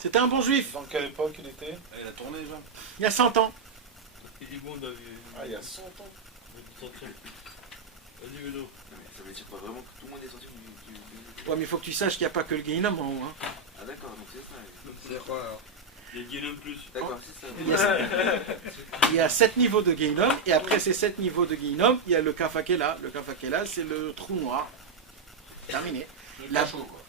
c'était un bon juif. Dans quelle époque il était? Ah, il a tourné déjà. Il y a 100 ans. Il est bon, David. Ah, il y a 100 ans. Vas-y, Vélo. Non, mais ça veut dire pas vraiment que tout le monde est sorti du... Ouais, mais il faut que tu saches qu'il n'y a pas que le Guéinom en haut. Hein. Ah d'accord, donc c'est ça. C'est quoi alors? Il y a Guénom plus. D'accord, c'est ça. Il y a 7 niveaux de Guéinom, et après ces 7 niveaux de Guéinom, il y a le Kafakela. Le Kafakela, c'est le trou noir. Terminé.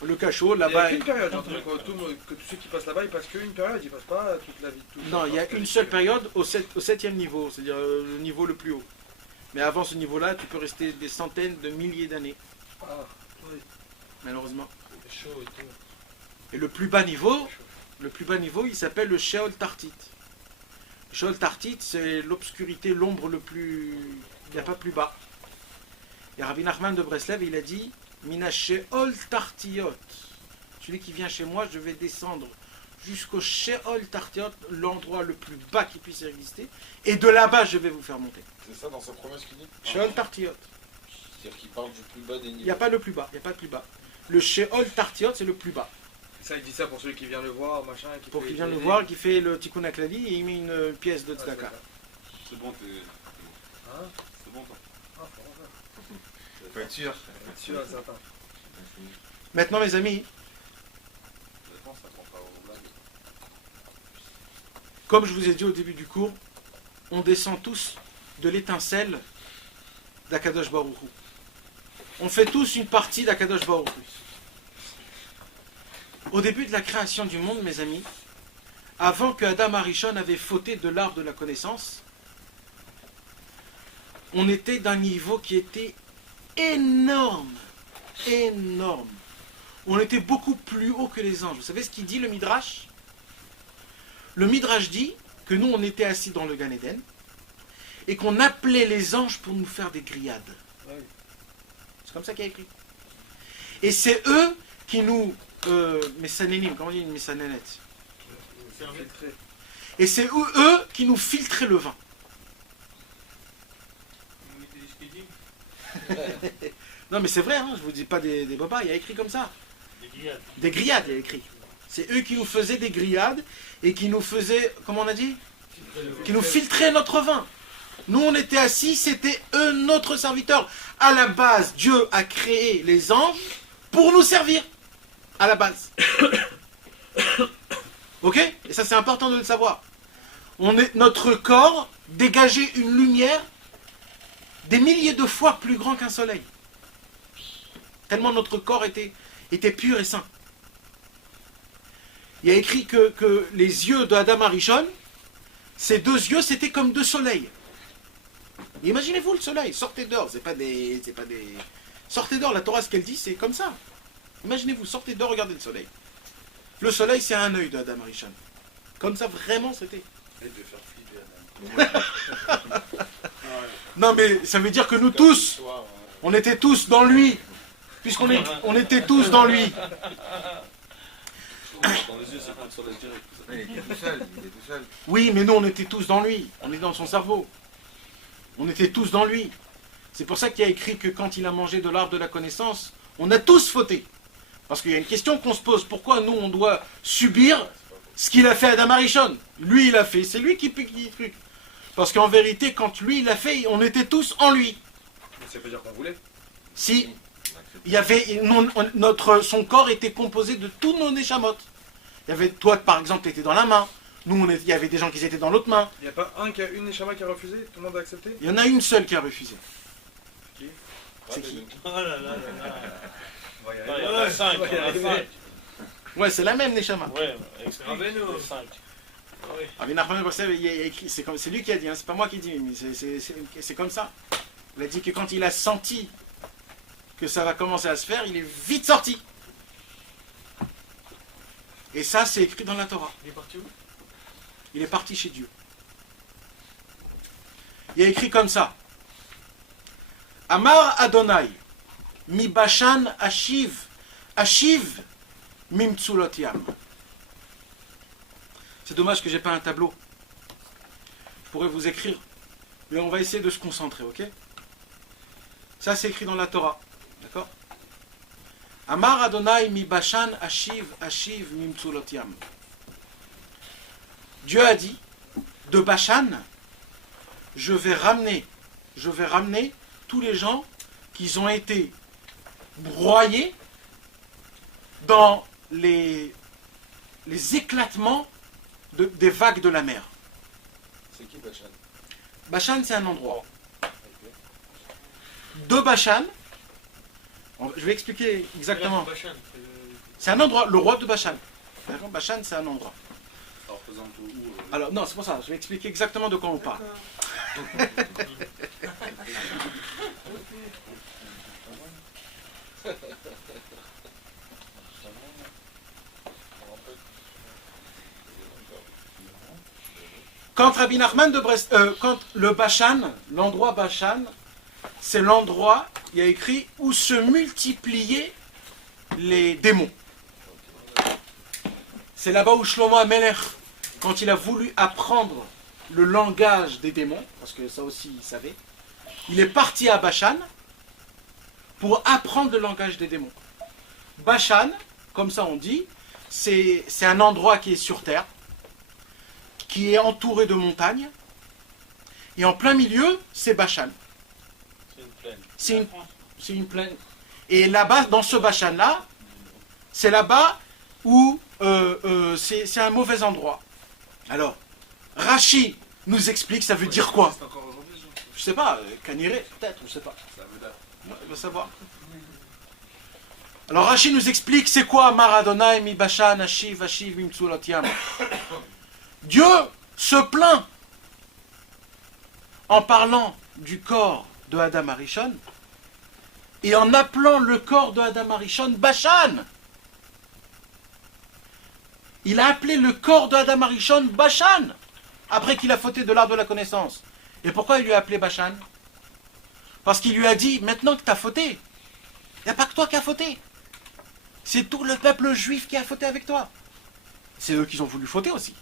Le cachot, Il n'y a là-bas. qu'une période, hein, que tous ceux qui passent là-bas, ils passent qu'une période, ils passent pas toute la vie. Non, il y a une seule période au 7e niveau, c'est-à-dire le niveau le plus haut. Mais avant ce niveau-là, tu peux rester des centaines de milliers d'années. Ah, oui. Malheureusement. C'est chaud et tout. Et le plus bas niveau, il s'appelle le Sheol Tartit. Le Sheol Tartit, c'est l'obscurité, l'ombre le plus... Il n'y a pas plus bas. Et Rabbi Nachman de Breslev, il a dit Mina Sheol Tartiot. Celui qui vient chez moi, je vais descendre jusqu'au Sheol Tartiot, l'endroit le plus bas qui puisse exister. Et de là-bas, je vais vous faire monter. C'est ça dans sa promesse qu'il dit? Sheol Tartiot. C'est-à-dire qu'il parle du plus bas des Il n'y niveaux. a pas le plus bas, il n'y a pas de plus bas. Le Sheol Tartiot, c'est le plus bas. Ça, il dit ça pour celui qui vient le voir, machin. Qui Pour fait- qu'il vienne le voir, qui fait le Tikkun HaKlali et il met une pièce de Ouais, c'est tzedaka. ça. C'est bon, t'es... Hein? C'est bon, toi. Ah, faut en faire. Faut être sûr. C'est sûr, certain. Maintenant, mes amis, Honnêtement, ça prend pas aux blagues. comme je vous ai dit au début du cours, on descend tous de l'étincelle d'Akadosh Baruch Hu. On fait tous une partie d'Akadosh Baruch Hu. Au début de la création du monde, mes amis, avant que Adam Arishon avait fauté de l'arbre de la connaissance, on était d'un niveau qui était énorme. Énorme. On était beaucoup plus haut que les anges. Vous savez ce qu'il dit, le Midrash? Le Midrash dit que nous, on était assis dans le Gan Eden et qu'on appelait les anges pour nous faire des grillades. Ouais. C'est comme ça qu'il y a écrit. Et c'est eux qui nous... Messanénim, comment on dit une messanénette? C'est un mec. Et c'est eux qui nous filtraient le vin. Vous mettez des speeding. Non mais c'est vrai, hein, je vous dis pas des bobards, il y a écrit comme ça. Des grillades. Des grillades, il y a écrit. C'est eux qui nous faisaient des grillades et qui nous faisaient, comment on a dit? Qui nous filtraient notre vin. Nous on était assis, c'était eux notre serviteur. À la base, Dieu a créé les anges pour nous servir. À la base. Ok? Et ça c'est important de le savoir. Notre corps dégageait une lumière des milliers de fois plus grand qu'un soleil. Tellement notre corps était pur et saint. Il y a écrit que les yeux d'Adam Arishon, ces deux yeux, c'était comme deux soleils. Imaginez-vous le soleil, sortez dehors, c'est pas des... Sortez dehors, la Torah, ce qu'elle dit, c'est comme ça. Imaginez-vous, sortez dehors, regardez le soleil. Le soleil, c'est un œil d'Adam Arishon. Comme ça, vraiment, c'était. Et de faire flipper Adam. Non, mais ça veut dire que nous tous, on était tous dans lui. On était tous dans lui. Dans les yeux, c'est pas le soleil direct. Il était tout seul, il était tout seul. Oui, mais nous, on était tous dans lui. On est dans son cerveau. On était tous dans lui. C'est pour ça qu'il y a écrit que quand il a mangé de l'arbre de la connaissance, on a tous fauté. Parce qu'il y a une question qu'on se pose. Pourquoi nous, on doit subir ce qu'il a fait Adam Arishon? Lui, il a fait. C'est lui qui truc. Parce qu'en vérité, quand lui, il a fait, on était tous en lui. Mais ça veut dire qu'on voulait. Si, il y avait, son corps était composé de tous nos neshamot. Il y avait, toi, par exemple, tu étais dans la main. Nous, il y avait des gens qui étaient dans l'autre main. Il n'y a pas une neshama qui a refusé? Tout le monde a accepté? Il y en a une seule qui a refusé. Qui? C'est qui? Oh là là là là. On va y Non, il y arriver. en a 5. on va y arriver. Ouais, c'est la même Neshama. Ouais, explique Rabbeinu. les 5. Rabbi Nachman Bossev, il y a écrit, c'est lui qui a dit, hein, c'est pas moi qui dis, mais c'est comme ça. Il a dit que quand il a senti que ça va commencer à se faire, il est vite sorti. Et ça, c'est écrit dans la Torah. Il est parti où? Il est parti chez Dieu. Il y a écrit comme ça. Amar Adonai, mi bashan ashiv, ashiv mimtsulot yam. C'est dommage que j'ai pas un tableau. Je pourrais vous écrire, mais on va essayer de se concentrer, ok? Ça, c'est écrit dans la Torah, d'accord? Amar Adonai mi bashan ashiv, ashiv mimtsulot yam. Dieu a dit, de Bashan, je vais ramener tous les gens qui ont été broyés dans les éclatements des vagues de la mer. C'est qui Bachan? Bashan, c'est un endroit. De Bashan, je vais expliquer exactement. Bachan. C'est un endroit, le roi de Bashan. Bashan, c'est un endroit. Ça représente où Alors, non, c'est pour ça, je vais expliquer exactement de quoi on parle. Quand Rabbi Nachman de Brest, quand le Bashan, l'endroit Bashan, c'est l'endroit, il y a écrit, où se multipliaient les démons. C'est là-bas où Shlomo HaMelech, quand il a voulu apprendre le langage des démons, parce que ça aussi il savait, il est parti à Bashan pour apprendre le langage des démons. Bashan, comme ça on dit, c'est un endroit qui est sur terre, qui est entouré de montagnes, et en plein milieu, c'est Bashan. C'est une plaine. C'est une plaine. Et là-bas, dans ce Bashan-là, c'est là-bas où c'est un mauvais endroit. Alors, Rashi nous explique, ça veut dire quoi? C'est encore aujourd'hui, ça. Je sais pas, Kaniré, peut-être, je sais pas. Ça veut dire. Il va savoir. Alors Rashi nous explique c'est quoi Maradona mi Bashan Ashiv Ashiv Mimtsulot Yam. Dieu se plaint en parlant du corps de Adam Arishon et en appelant le corps de Adam Arishon Bashan. Il a appelé le corps de Adam Arishon Bashan après qu'il a fauté de l'arbre de la connaissance. Et pourquoi il lui a appelé Bashan? Parce qu'il lui a dit, maintenant que tu as fauté, il n'y a pas que toi qui as fauté. C'est tout le peuple juif qui a fauté avec toi. C'est eux qui ont voulu fauter aussi.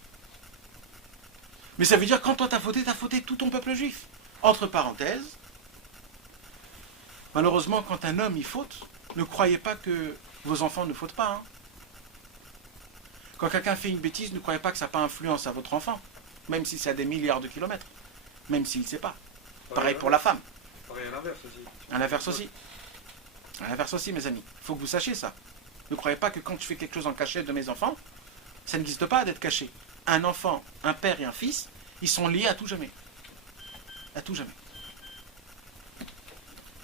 Mais ça veut dire, quand toi tu as fauté tout ton peuple juif. Entre parenthèses, malheureusement, quand un homme il faute, ne croyez pas que vos enfants ne fautent pas. Hein. Quand quelqu'un fait une bêtise, ne croyez pas que ça n'a pas influence à votre enfant. Même si c'est à des milliards de kilomètres. Même s'il ne sait pas. Pareil pour la femme. Pareil à l'inverse aussi. À l'inverse aussi. À l'inverse aussi, mes amis. Il faut que vous sachiez ça. Ne croyez pas que quand je fais quelque chose en cachette de mes enfants, ça n'existe pas d'être caché. Un enfant, un père et un fils, ils sont liés à tout jamais. À tout jamais.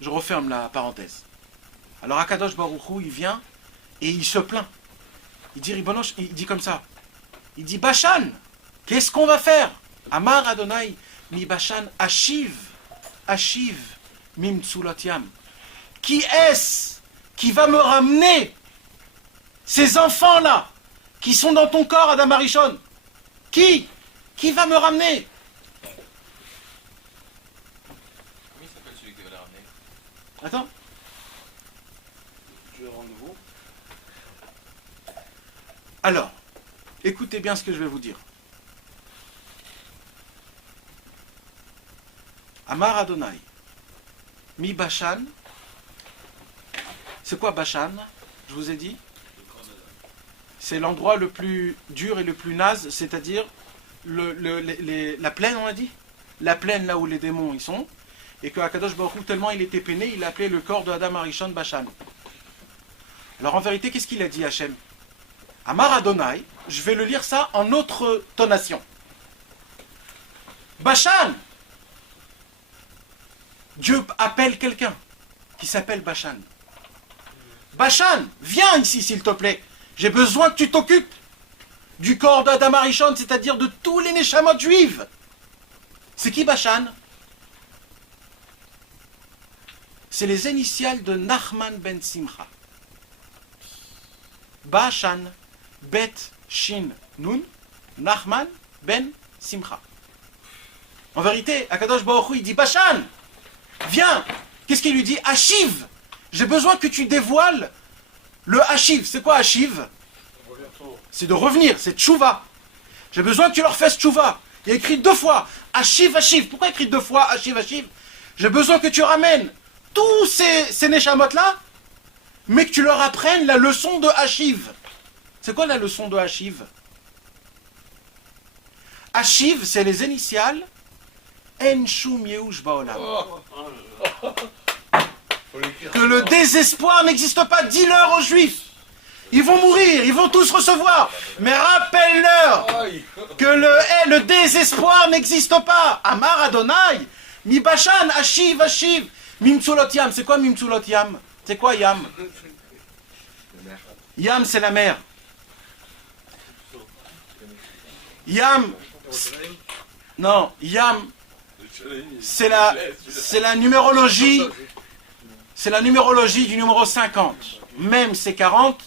Je referme la parenthèse. Alors Akadosh Baruch Hu, il vient et il se plaint. Il dit Ribonosh, il dit comme ça. Il dit Bashan, qu'est-ce qu'on va faire? Amar Adonai mi Bashan Ashiv, Ashiv Mimtsulot Yam. Qui est-ce qui va me ramener ces enfants-là qui sont dans ton corps, Adam Arishon? Qui va me ramener? Comment il s'appelle celui qui va les ramener? Attends. Je vais rendre vous. Alors, écoutez bien ce que je vais vous dire. Amar Adonai, mi Bashan. C'est quoi Bashan? Je vous ai dit. C'est l'endroit le plus dur et le plus naze, c'est-à-dire la plaine, on a dit. La plaine là où les démons ils sont. Et que Akadosh Baruch Hu, tellement il était peiné, il a appelé le corps de Adam Arishon Bashan. Alors en vérité, qu'est-ce qu'il a dit Hachem? Amar Adonai, je vais le lire ça en autre tonation. Bashan! Dieu appelle quelqu'un qui s'appelle Bashan. Bashan, viens ici s'il te plaît. J'ai besoin que tu t'occupes du corps d'Adam Arishon, c'est-à-dire de tous les Neshamot juives. C'est qui Bashan? C'est les initiales de Nachman ben Simcha. Bashan, Bet, Shin, Nun, Nachman ben Simcha. En vérité, Akadosh Baruch Hu, il dit Bashan, viens. Qu'est-ce qu'il lui dit? Hashiv, j'ai besoin que tu dévoiles le Hashiv. C'est quoi Hashiv? C'est de revenir, c'est tchouva. J'ai besoin que tu leur fasses tchouva. Il y a écrit 2 fois Hashiv, Hashiv. Pourquoi écrit 2 fois Hashiv, Hashiv? J'ai besoin que tu ramènes tous ces Neshamot-là, mais que tu leur apprennes la leçon de Hashiv. C'est quoi la leçon de Hashiv? Hashiv, c'est les initiales En Shum Yehush Baolam. Que le désespoir n'existe pas. Dis-leur aux Juifs. Ils vont mourir, ils vont tous recevoir. Mais rappelle-leur que le désespoir n'existe pas. Amar Adonai, Mi Bashan, Hashiv, Hashiv. Mimtsulot Yam. C'est quoi Mimtsulot Yam? C'est quoi Yam? Yam, c'est la mer. Yam, non, Yam, c'est la numérologie. C'est la numérologie du numéro 50. Même c'est 40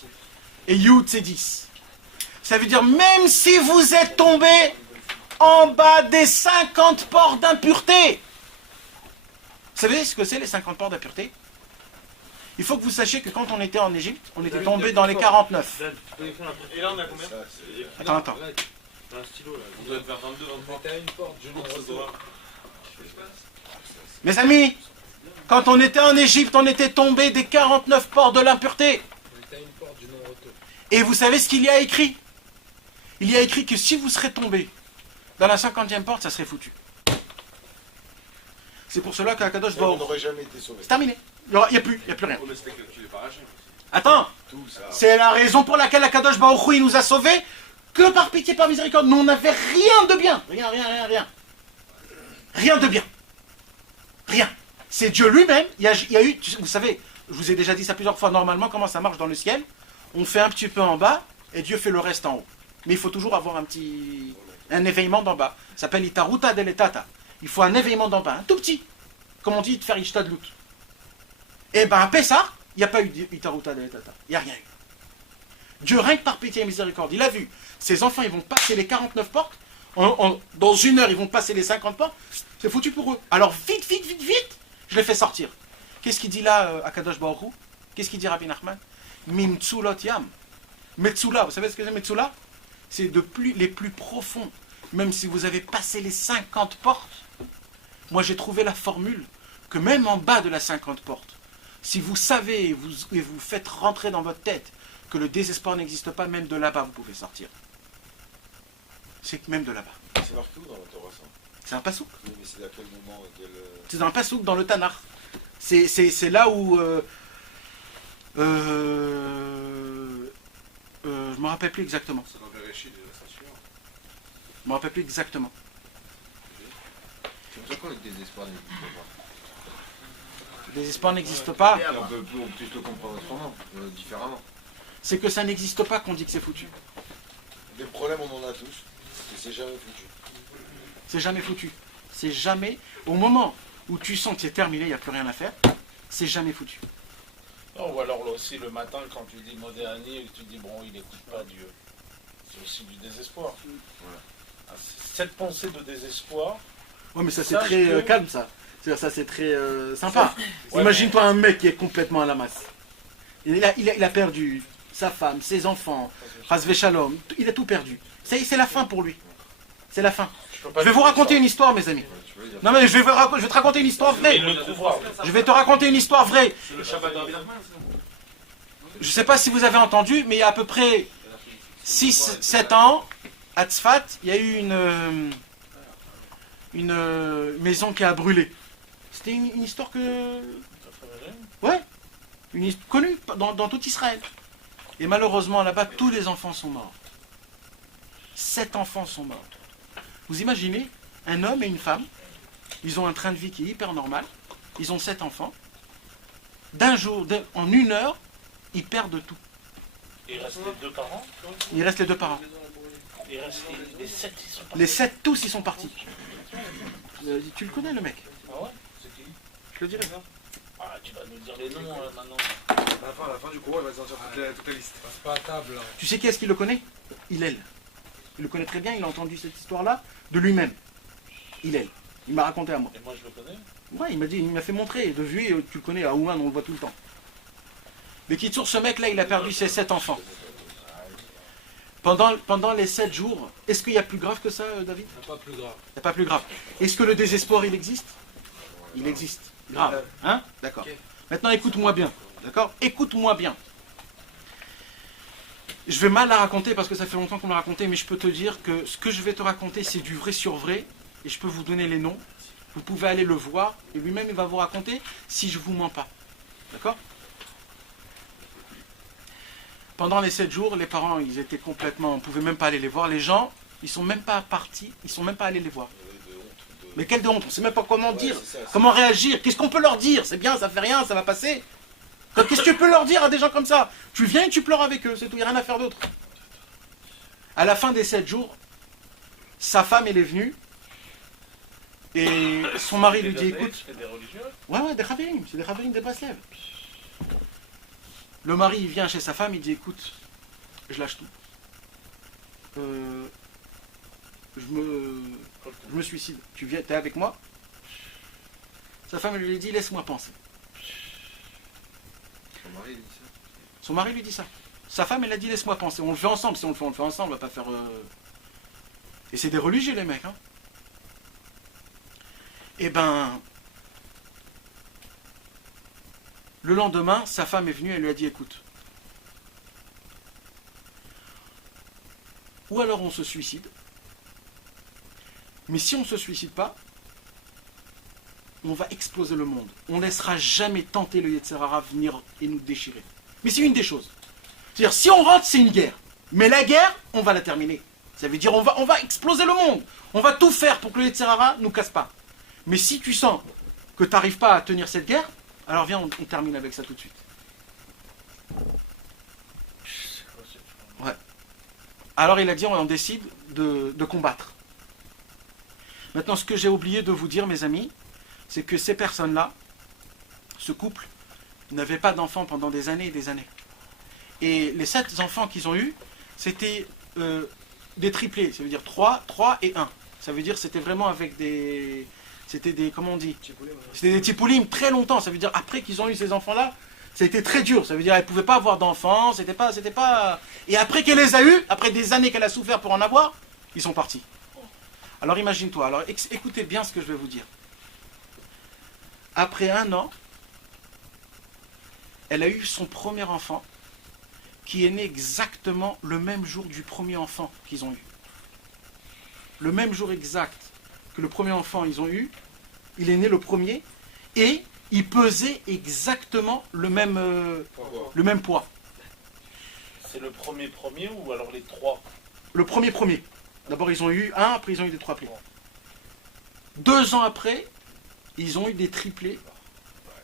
et Yud c'est 10. Ça veut dire même si vous êtes tombé en bas des 50 portes d'impureté. Vous savez ce que c'est les 50 portes d'impureté? Il faut que vous sachiez que quand on était en Égypte, on était tombé dans les 49. Et là, on a combien? Attends. T'as un stylo là. On doit être vers 22, 23. T'as une porte, je ne Mes amis, quand on était en Égypte, on était tombé des 49 portes de l'impureté. T'as une porte du non-retour. Et vous savez ce qu'il y a écrit? Il y a écrit que si vous serez tombé dans la 50e porte, ça serait foutu. C'est pour cela qu'Akadosh On Baruch Hu, n'aurait jamais été sauvé. c'est terminé. Il n'y a plus rien. On espère que tu l'es pas arraché. Attends, Tout ça. c'est la raison pour laquelle Akadosh Baruch Hu, il nous a sauvés, que par pitié, par miséricorde. Nous, on n'avait rien de bien. Rien. Rien de bien. Rien. C'est Dieu lui-même. Il y a eu, vous savez, je vous ai déjà dit ça plusieurs fois, normalement, comment ça marche dans le ciel. On fait un petit peu en bas, et Dieu fait le reste en haut. Mais il faut toujours avoir un éveillement d'en bas. Ça s'appelle Itaruta deletata. Il faut un éveillement d'en bas, un tout petit. Comme on dit, de faire Ishtadlut. Et ben à Pessah, il n'y a pas eu Itaruta deletata. Il n'y a rien eu. Dieu, rien que par pitié et miséricorde, il a vu. Ses enfants, ils vont passer les 49 portes. Dans 1 heure, ils vont passer les 50 portes. C'est foutu pour eux. Alors vite, je les fais sortir. Qu'est-ce qu'il dit là, Akadosh Baruch Hu? Qu'est-ce qu'il dit Rabbi Nachman? Mimtsulot Yam. Metsula, vous savez ce que c'est Metsula? C'est les plus profonds. Même si vous avez passé les 50 portes, moi j'ai trouvé la formule que même en bas de la 50 portes, si vous savez et vous faites rentrer dans votre tête que le désespoir n'existe pas, même de là-bas vous pouvez sortir. C'est que même de là-bas. C'est marqué où dans la Torah ça? C'est un pasouk. Oui, mais c'est à quel moment C'est dans un pasouk dans le Tanakh. C'est là où... je me rappelle plus exactement. Ça doit vérifier les stations. Je me rappelle plus exactement. C'est pour ça que le désespoir n'existe pas. Le désespoir n'existe pas. Et on peut plus le comprendre autrement, différemment. C'est que ça n'existe pas qu'on dit que c'est foutu. Des problèmes, on en a tous. Et c'est jamais foutu. C'est jamais foutu. C'est jamais... Au moment où tu sens que c'est terminé, il n'y a plus rien à faire, c'est jamais foutu. Non, ou alors là aussi le matin quand tu dis Modéani et que tu dis bon il n'écoute pas Dieu. C'est aussi du désespoir. Voilà. Ah, cette pensée de désespoir, Ouais, mais ça c'est Sache très que- calme ça. C'est-à-dire, ça c'est très sympa. Ouais, Imagine-toi un mec qui est complètement à la masse. Il a perdu sa femme, ses enfants, Razvé Shalom, il a tout perdu. C'est la fin pour lui. C'est la fin. je peux pas Je vais vous raconter une histoire, mes amis. Tu veux dire Non mais je vais te raconter une histoire vraie. Il le trouvera. Je vais te raconter une histoire vraie. C'est le Shabbat de Rabbi Nachman, ça. Je ne sais pas si vous avez entendu, mais il y a à peu près 6-7 ans, à Tzfat, il y a eu une maison qui a brûlé. C'était une histoire que... Ouais, connue dans tout Israël. Et malheureusement, là-bas, tous les enfants sont morts. 7 enfants sont morts. Vous imaginez, un homme et une femme, ils ont un train de vie qui est hyper normal, ils ont 7 enfants. En 1 heure, ils perdent tout. Il reste les 2 parents. Il reste les 2 parents. Il reste les 7 qui sont partis. Les 7, tous, ils sont partis. Tu le connais, le mec? Ah ouais? C'est qui? Je le dirai. Ah, tu vas nous dire les noms maintenant. À la fin du cours, il va sortir toute la liste. Passe pas à table. Là. Tu sais qui est-ce qui le connaît? Hillel. Il le connaît très bien, il a entendu cette histoire-là de lui-même. Hillel. Il m'a raconté à moi. Et moi, je le connais. Ouais, il m'a fait montrer de vue, et tu le connais, à Ouman, on le voit tout le temps. Mais qui sur ce mec-là, il a perdu ses 7 enfants. Pendant les 7 jours, est-ce qu'il y a plus grave que ça, David? Pas plus grave. Il n'y a pas plus grave. Est-ce que le désespoir, il existe? Il existe. Grave. Hein? D'accord. Maintenant, écoute-moi bien. D'accord? Écoute-moi bien. Je vais mal la raconter parce que ça fait longtemps qu'on l'a raconté, mais je peux te dire que ce que je vais te raconter, c'est du vrai sur vrai, et je peux vous donner les noms. Vous pouvez aller le voir, et lui-même, il va vous raconter si je ne vous mens pas. D'accord? Pendant les 7 jours, les parents, ils étaient complètement... On ne pouvait même pas aller les voir. Les gens, ils ne sont même pas partis, ils ne sont même pas allés les voir. Mais quelle de honte, on ne sait même pas comment dire, comment réagir, qu'est-ce qu'on peut leur dire? C'est bien, ça fait rien, ça va passer. Qu'est-ce que tu peux leur dire à des gens comme ça? Tu viens et tu pleures avec eux, c'est tout, il n'y a rien à faire d'autre. À la fin des 7 jours, sa femme, elle est venue, et son mari lui dit, écoute... C'est des religieux. Ouais, des Chavirim, c'est des Chavirim des Breslev. Le mari, il vient chez sa femme, il dit, écoute, je lâche tout. Je me suicide. Tu viens, t'es avec moi? Sa femme lui dit, laisse-moi penser. Son mari lui dit ça. Sa femme, elle a dit, laisse-moi penser. On le fait ensemble. Si on le fait ensemble, on va pas faire... Et c'est des religieux, les mecs. Hein. Eh ben... Le lendemain, sa femme est venue, elle lui a dit, écoute, ou alors on se suicide, mais si on ne se suicide pas, on va exploser le monde. On ne laissera jamais tenter le Yetzer Hara venir et nous déchirer. Mais c'est une des choses. C'est-à-dire, si on rentre, c'est une guerre. Mais la guerre, on va la terminer. Ça veut dire, on va exploser le monde. On va tout faire pour que le Yetzer Hara ne nous casse pas. Mais si tu sens que tu n'arrives pas à tenir cette guerre, alors viens, on termine avec ça tout de suite. Ouais. Alors il a dit, on décide de combattre. Maintenant, ce que j'ai oublié de vous dire, mes amis, c'est que ces personnes-là, ce couple, n'avaient pas d'enfants pendant des années et des années. Et les 7 enfants qu'ils ont eus, c'était des triplés, ça veut dire 3 et 1. Ça veut dire c'était vraiment avec des... C'était des, comment on dit? C'était des tipoulim très longtemps. Ça veut dire après qu'ils ont eu ces enfants-là, ça a été très dur. Ça veut dire qu'elle ne pouvait pas avoir d'enfants. C'était pas. Et après qu'elle les a eus, après des années qu'elle a souffert pour en avoir, ils sont partis. Alors imagine-toi. Alors écoutez bien ce que je vais vous dire. Après 1 an, elle a eu son premier enfant, qui est né exactement le même jour du premier enfant qu'ils ont eu. Le même jour exact que le premier enfant ils ont eu, il est né le premier, et il pesait exactement le même poids. C'est le premier ou alors les 3? Le premier. D'abord ils ont eu 1, après ils ont eu des 3 plés. 2 ans après, ils ont eu des triplés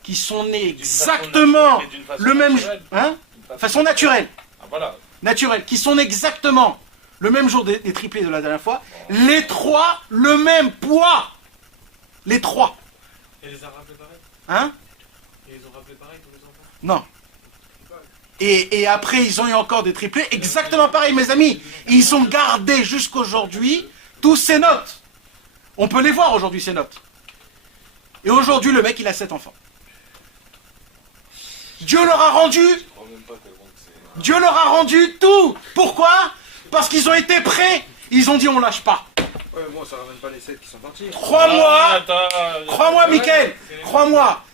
qui sont nés exactement le même jour. Hein? Façon naturelle. Ah, voilà. Naturelle, qui sont nés exactement le même jour des triplés de la dernière fois. Les 3, le même poids. Les 3. Et les a rappelés pareil? Hein? Et ils ont rappelé pareil tous les enfants? Non. Et après, ils ont eu encore des triplés. Exactement pareil, mes amis. Ils ont gardé jusqu'aujourd'hui tous ces notes. On peut les voir aujourd'hui, ces notes. Et aujourd'hui, le mec, il a 7 enfants. Dieu leur a rendu tout. Pourquoi? Parce qu'ils ont été prêts. Ils ont dit, on lâche pas. Ouais, moi, ça ramène pas les 7 qui sont partis. Crois-moi, Mickaël. Crois-moi.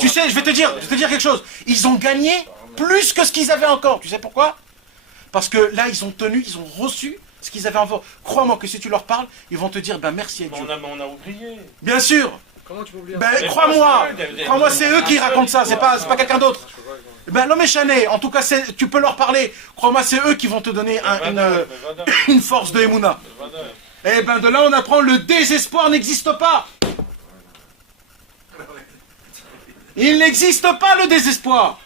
Tu sais, je vais te dire quelque chose. Ils ont gagné plus que ce qu'ils avaient encore. Tu sais pourquoi? Parce que là, ils ont reçu ce qu'ils avaient encore. Crois-moi que si tu leur parles, ils vont te dire, ben merci à Dieu. On a oublié. Bien sûr. Comment tu peux oublier? Ben crois-moi, c'est eux qui racontent ça, c'est pas quelqu'un d'autre. Ben l'homme est chané, en tout cas tu peux leur parler. Crois-moi, c'est eux qui vont te donner une force de Emouna. Et ben de là on apprend le désespoir n'existe pas. Il n'existe pas le désespoir.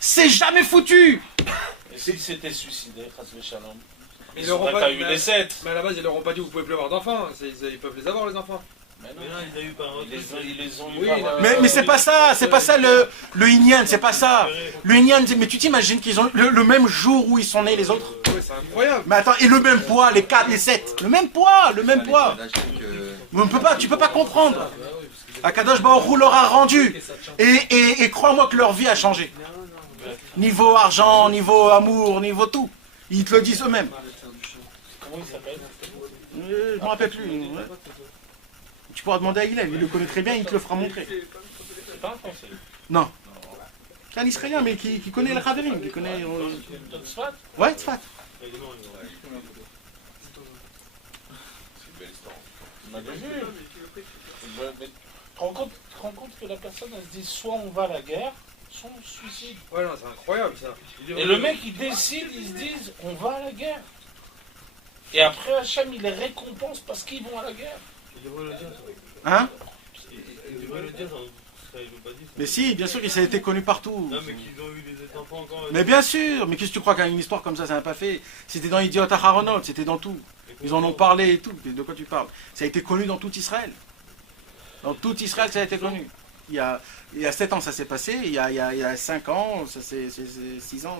C'est jamais foutu. Et s'ils s'étaient suicidés, Chasvé Shalom, Ils ils n'auront n'auraient pas eu les 7. Mais à la base, ils leur ont pas dit vous pouvez plus avoir d'enfants. Ils peuvent les avoir, les enfants. Mais non, Mais là, il a eu par un ils les ont eu Oui, par, Mais c'est pas ça, le Inyan, c'est pas ça. Le Inyan, mais tu t'imagines qu'ils ont le même jour où ils sont nés les autres? Ouais, c'est incroyable. Mais attends, et le même poids, les 4, les 7, le même poids. Tu peux pas comprendre. Akadosh Baruch Hu leur a rendu. Et crois-moi que leur vie a changé. Niveau argent, niveau amour, niveau tout. Ils te le disent eux-mêmes. Comment il s'appelle? Je me rappelle plus. Tu pourras demander à Hillel, il le connaît très bien, il te le fera montrer. C'est pas un Français. Non. C'est un Israélien, mais qui connaît le Haverim, qui connaît... De Tzfat? Ouais, Tzfat. C'est une belle histoire. On a vu. Mais tu te rends compte que la personne, elle se dit soit on va à la guerre, soit on se suicide. Ouais, non, c'est incroyable ça. Et le mec, il décide, ils se disent on va à la guerre. Et après, Hachem, il les récompense parce qu'ils vont à la guerre. Il devrait le dire. Hein? Il devrait le dire, ça, il veut pas dire. Mais si, bien sûr que ça a été connu partout. Non, mais qu'ils ont eu des enfants encore. Mais bien sûr, mais qu'est-ce que tu crois qu'une histoire comme ça n'a pas fait? C'était dans Idiot Aharonot, c'était dans tout. Ils en ont parlé et tout. De quoi tu parles? Ça a été connu dans tout Israël. Dans tout Israël, ça a été connu. Il y a 7 ans, ça s'est passé. Il y a 5 ans, ça c'est 6 ans.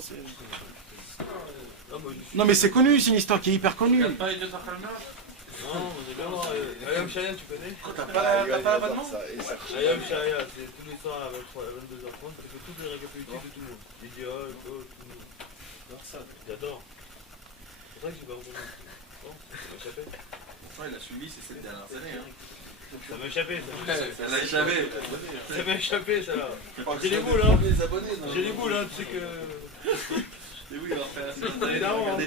Non, mais c'est connu, c'est une histoire qui est hyper connue. Non, on est bien. Ayam Shaya, tu connais? T'as pas l'abonnement? Ayam Shaya, c'est tous les soirs à 22h30, parce que toutes les récapitulatifs de tout le monde. Lydia, tout le monde. J'adore. C'est vrai que j'ai pas entendu. Bon, ça m'a échappé. Il a suivi ces 7 dernières années. Ça m'a échappé, ça. Ça l'a échappé. Ça m'a échappé, ça là. J'ai les boules, hein. J'ai les boules, hein, tu sais que... Et oui, il va faire C'est énorme, hein.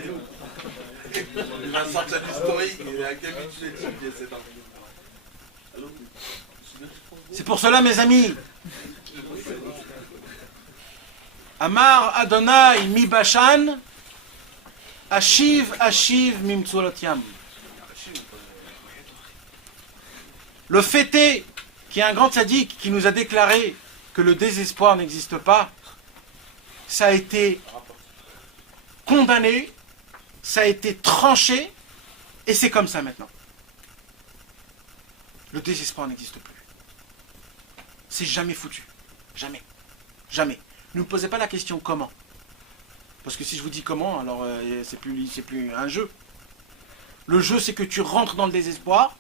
Il va sortir l'historique, il a qu'à habitué il y a 7 ans. C'est pour cela, mes amis. Amar Adonai mi Bashan, Ashiv mimtzulot yam. Le fêté, qui est un grand tzaddik, qui nous a déclaré que le désespoir n'existe pas, ça a été condamné, ça a été tranché, et c'est comme ça maintenant. Le désespoir n'existe plus. C'est jamais foutu. Jamais. Jamais. Ne me posez pas la question comment. Parce que si je vous dis comment, alors c'est plus un jeu. Le jeu, c'est que tu rentres dans le désespoir,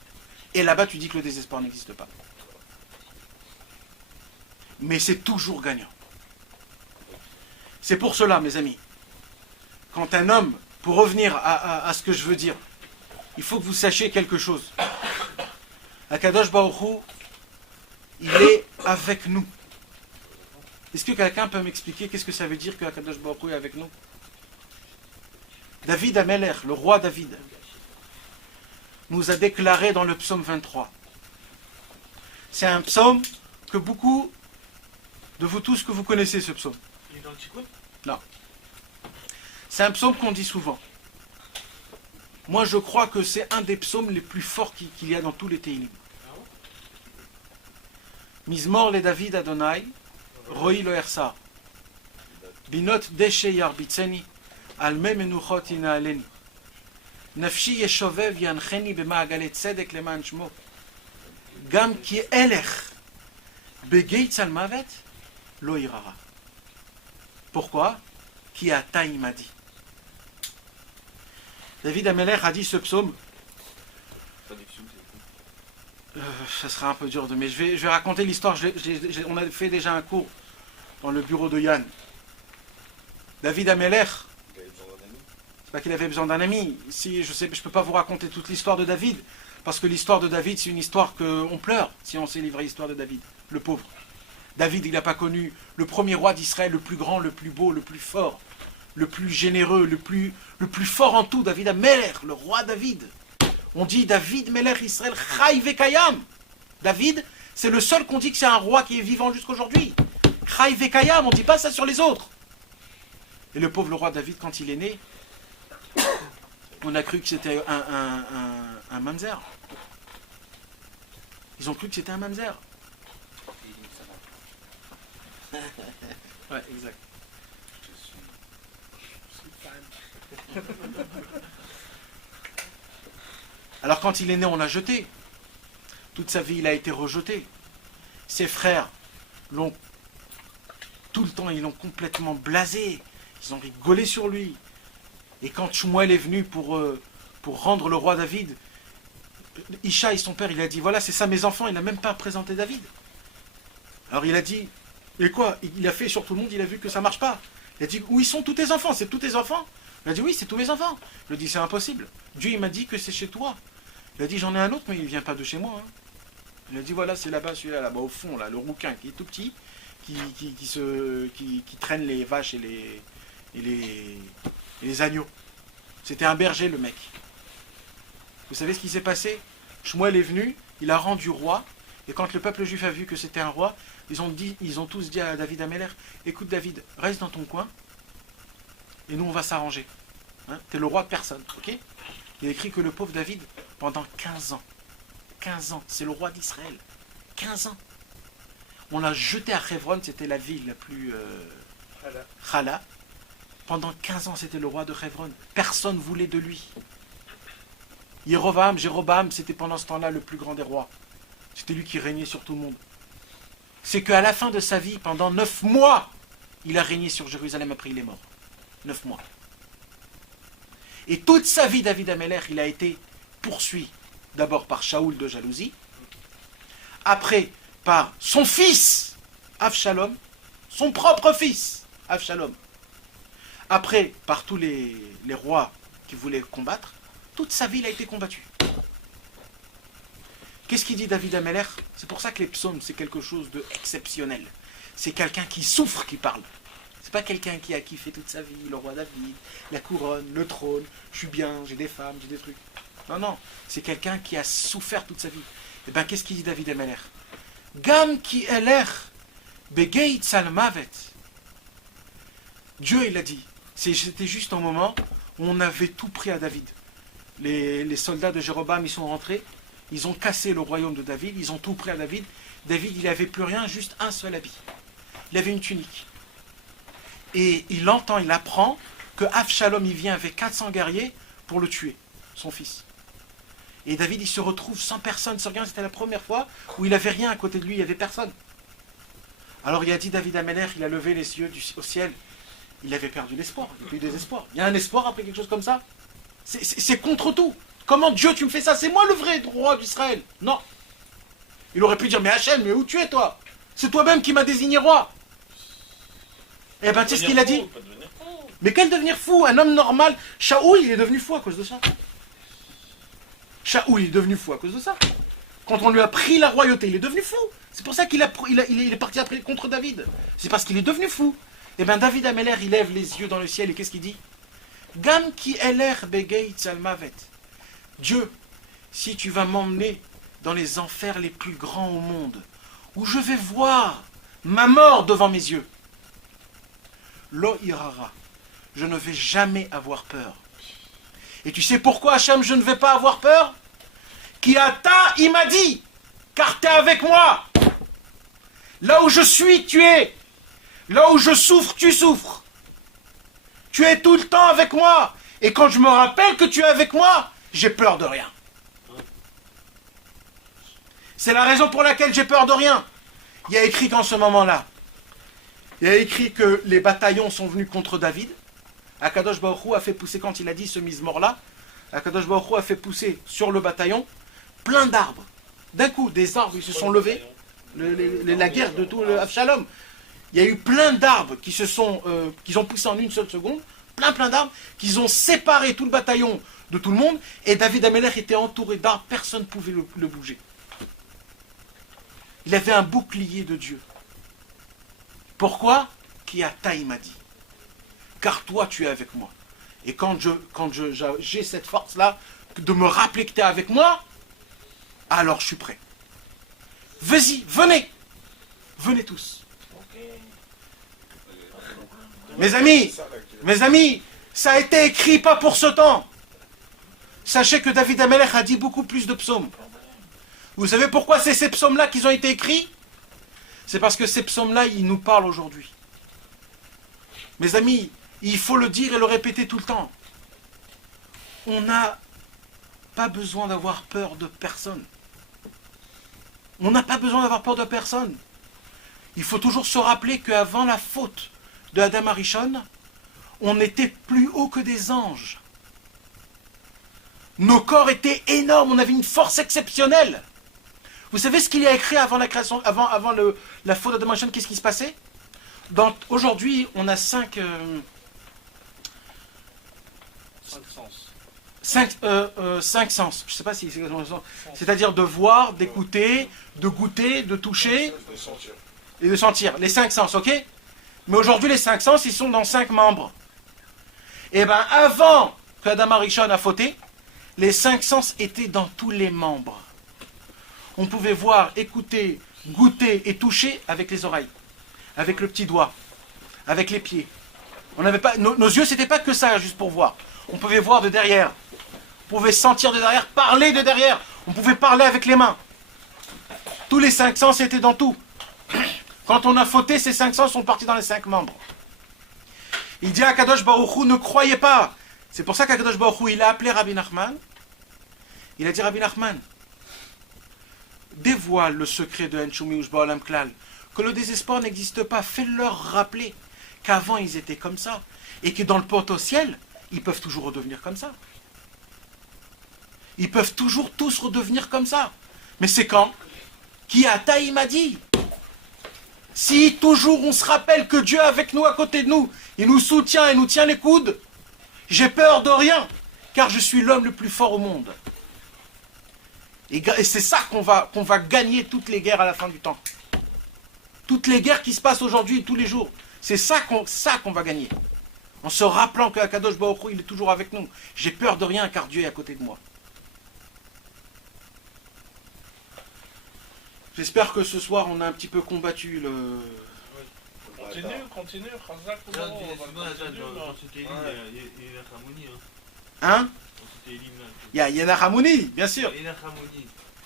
et là-bas, tu dis que le désespoir n'existe pas. Mais c'est toujours gagnant. C'est pour cela, mes amis, quand un homme, pour revenir à ce que je veux dire, il faut que vous sachiez quelque chose. Akadosh Baruch Hu, il est avec nous. Est-ce que quelqu'un peut m'expliquer qu'est-ce que ça veut dire que Akadosh Baruch Hu est avec nous? David Ameler, le roi David, nous a déclaré dans le psaume 23. C'est un psaume que beaucoup de vous tous que vous connaissez, ce psaume. Il est dans le Tikkun? Non. C'est un psaume qu'on dit souvent. Moi, je crois que c'est un des psaumes les plus forts qu'il y a dans tous les Tehillim. Mizmor le David Adonai, Roi lo Ersa. Binot deshe yarbitzeni, alme menuchot inaaleni. Nafshi yeshovev yancheni b'ma'agale tzedek leman shmo. Gam ki elech begeitz al mavet lo irara. Pourquoi? Qui a taï m'a dit. David Ameler a dit ce psaume. Ça sera un peu dur mais je vais raconter l'histoire. On a fait déjà un cours dans le bureau de Yann. David Ameler, c'est pas qu'il avait besoin d'un ami. Si, je peux pas vous raconter toute l'histoire de David, parce que l'histoire de David, c'est une histoire qu'on pleure si on sait livrer l'histoire de David, le pauvre. David, il n'a pas connu le premier roi d'Israël, le plus grand, le plus beau, le plus fort, le plus généreux, le plus fort en tout, David Ameler, le roi David. On dit David Meler Israël Chai Vekayam. David, c'est le seul qu'on dit que c'est un roi qui est vivant jusqu'aujourd'hui. Chai Vekayam, on ne dit pas ça sur les autres. Et le pauvre roi David, quand il est né, on a cru que c'était un mamzer. Ils ont cru que c'était un mamzer. Ouais, exact. Alors quand il est né, on l'a jeté. Toute sa vie, il a été rejeté. Ses frères l'ont tout le temps, ils l'ont complètement blasé. Ils ont rigolé sur lui. Et quand Shmuel est venu pour rendre le roi David, Ishaï, son père, il a dit, voilà, c'est ça mes enfants, il n'a même pas présenté David. Alors il a dit, et quoi? Il a fait sur tout le monde, il a vu que ça ne marche pas. Il a dit, où ils sont tous tes enfants? C'est tous tes enfants? Il a dit, oui, c'est tous mes enfants. Il a dit, c'est impossible. Dieu, il m'a dit que c'est chez toi. Il a dit, j'en ai un autre, mais il ne vient pas de chez moi. Hein. Il a dit, voilà, c'est là-bas, celui-là, là-bas, au fond, là, le rouquin, qui est tout petit, qui traîne les vaches et les agneaux. C'était un berger, le mec. Vous savez ce qui s'est passé? Shmuel est venu, il a rendu roi, et quand le peuple juif a vu que c'était un roi, ils ont tous dit à David Améler, écoute David, reste dans ton coin, et nous on va s'arranger. Hein, t'es le roi de personne, ok? Il a écrit que le pauvre David, pendant 15 ans, c'est le roi d'Israël, 15 ans. On l'a jeté à Hebron, c'était la ville la plus Chala. Pendant 15 ans, c'était le roi de Hebron. Personne ne voulait de lui. Jéroboam, c'était pendant ce temps-là le plus grand des rois. C'était lui qui régnait sur tout le monde. C'est qu'à la fin de sa vie, pendant 9 mois, il a régné sur Jérusalem, après il est mort. 9 mois. Et toute sa vie, David Améler, il a été poursuivi. D'abord par Shaoul de jalousie. Après, par son fils, Avshalom. Son propre fils, Avshalom. Après, par tous les rois qui voulaient combattre. Toute sa vie, il a été combattu. Qu'est-ce qu'il dit David Améler? C'est pour ça que les psaumes, c'est quelque chose d'exceptionnel. C'est quelqu'un qui souffre qui parle. C'est pas quelqu'un qui a kiffé toute sa vie, le roi David, la couronne, le trône, je suis bien, j'ai des femmes, j'ai des trucs. Non, non, c'est quelqu'un qui a souffert toute sa vie. Et bien, qu'est-ce qu'il dit David Améler? Gam ki eler begeit salmavet. Dieu, il a dit. C'était juste un moment où on avait tout pris à David. Les soldats de Jéroboam, ils sont rentrés, ils ont cassé le royaume de David, ils ont tout pris à David. David, il n'avait plus rien, juste un seul habit. Il avait une tunique. Et il apprend que Avshalom, il vient avec 400 guerriers pour le tuer, son fils. Et David, il se retrouve sans personne, sans rien. C'était la première fois où il n'avait rien à côté de lui, il n'y avait personne. Alors il a dit, David Améler, il a levé les yeux au ciel. Il avait perdu l'espoir, il a eu des espoirs. Il y a un espoir après quelque chose comme ça? C'est contre tout. Comment Dieu, tu me fais ça? C'est moi le vrai roi d'Israël. Non. Il aurait pu dire, mais Hachem, mais où tu es toi? C'est toi-même qui m'as désigné roi. Eh bien, tu sais ce qu'il a dit? Mais quel devenir fou? Un homme normal. Shaoul, il est devenu fou à cause de ça. Shaoul, il est devenu fou à cause de ça. Quand on lui a pris la royauté, il est devenu fou. C'est pour ça qu'il est parti après contre David. C'est parce qu'il est devenu fou. Eh bien, David Améler, il lève les yeux dans le ciel et qu'est-ce qu'il dit? Gam ki eler begeit salmavet. Dieu, si tu vas m'emmener dans les enfers les plus grands au monde, où je vais voir ma mort devant mes yeux, lo irara, je ne vais jamais avoir peur. Et tu sais pourquoi, Hachem, je ne vais pas avoir peur? Qui ata, il m'a dit, car tu es avec moi. Là où je suis, tu es. Là où je souffre, tu souffres. Tu es tout le temps avec moi. Et quand je me rappelle que tu es avec moi, j'ai peur de rien. C'est la raison pour laquelle j'ai peur de rien. Il y a écrit qu'en ce moment-là, il y a écrit que les bataillons sont venus contre David. Akadosh Baruch Hu a fait pousser, quand il a dit ce mise-mort-là, Akadosh Baruch Hu a fait pousser sur le bataillon plein d'arbres. D'un coup, des arbres, ils se sont levés. La guerre de tout le Avshalom. Il y a eu plein d'arbres qui ont poussé en une seule seconde, plein d'arbres, qui ont séparé tout le bataillon de tout le monde, et David Améler était entouré d'arbres, personne ne pouvait le bouger. Il avait un bouclier de Dieu. Pourquoi? Qui a taille m'a dit. Car toi tu es avec moi. Et quand j'ai cette force-là, de me rappeler que tu es avec moi, alors je suis prêt. Vas-y, venez tous. Mes amis, ça a été écrit pas pour ce temps. Sachez que David Améler a dit beaucoup plus de psaumes. Vous savez pourquoi c'est ces psaumes-là qui ont été écrits? C'est parce que ces psaumes-là, ils nous parlent aujourd'hui. Mes amis, il faut le dire et le répéter tout le temps. on n'a pas besoin d'avoir peur de personne. On n'a pas besoin d'avoir peur de personne. Il faut toujours se rappeler qu'avant la faute de Adam Arishon, on était plus haut que des anges. Nos corps étaient énormes, on avait une force exceptionnelle. Vous savez ce qu'il y a écrit avant la création, avant la faute d'Adam Arishon, qu'est-ce qui se passait? Aujourd'hui, on a cinq sens. Je ne sais pas si c'est exactement ça. C'est-à-dire de voir, d'écouter, de goûter, de toucher et de sentir. Les 5 sens, ok? Mais aujourd'hui, les 5 sens, ils sont dans 5 membres. Et bien, avant qu'Adam Arishon a fauté, les 5 sens étaient dans tous les membres. On pouvait voir, écouter, goûter et toucher avec les oreilles, avec le petit doigt, avec les pieds. On n'avait pas, nos yeux, c'était pas que ça, juste pour voir. On pouvait voir de derrière. On pouvait sentir de derrière, parler de derrière. On pouvait parler avec les mains. Tous les 5 sens étaient dans tout. Quand on a fauté, ces 5 sens sont partis dans les 5 membres. Il dit à Kadosh Baruch Hu, ne croyez pas. C'est pour ça qu'Akadosh Baruch Hu, il a appelé Rabbi Nachman. Il a dit, Rabbi Nachman, dévoile le secret de Enshumi Ushba Olam Klal, que le désespoir n'existe pas. Fais-leur rappeler qu'avant ils étaient comme ça, et que dans le potentiel, ils peuvent toujours redevenir comme ça. Ils peuvent toujours tous redevenir comme ça. Mais c'est quand? Qui a taï m'a dit. Si toujours on se rappelle que Dieu est avec nous, à côté de nous, il nous soutient et nous tient les coudes, j'ai peur de rien, car je suis l'homme le plus fort au monde. Et c'est ça qu'on va gagner toutes les guerres à la fin du temps. Toutes les guerres qui se passent aujourd'hui, tous les jours. C'est ça qu'on va gagner. En se rappelant que Akadosh Baruch Hu, il est toujours avec nous. J'ai peur de rien, car Dieu est à côté de moi. J'espère que ce soir, on a un petit peu combattu le... Continue, Khazak. Hein? Il y a Nachamouni, bien sûr.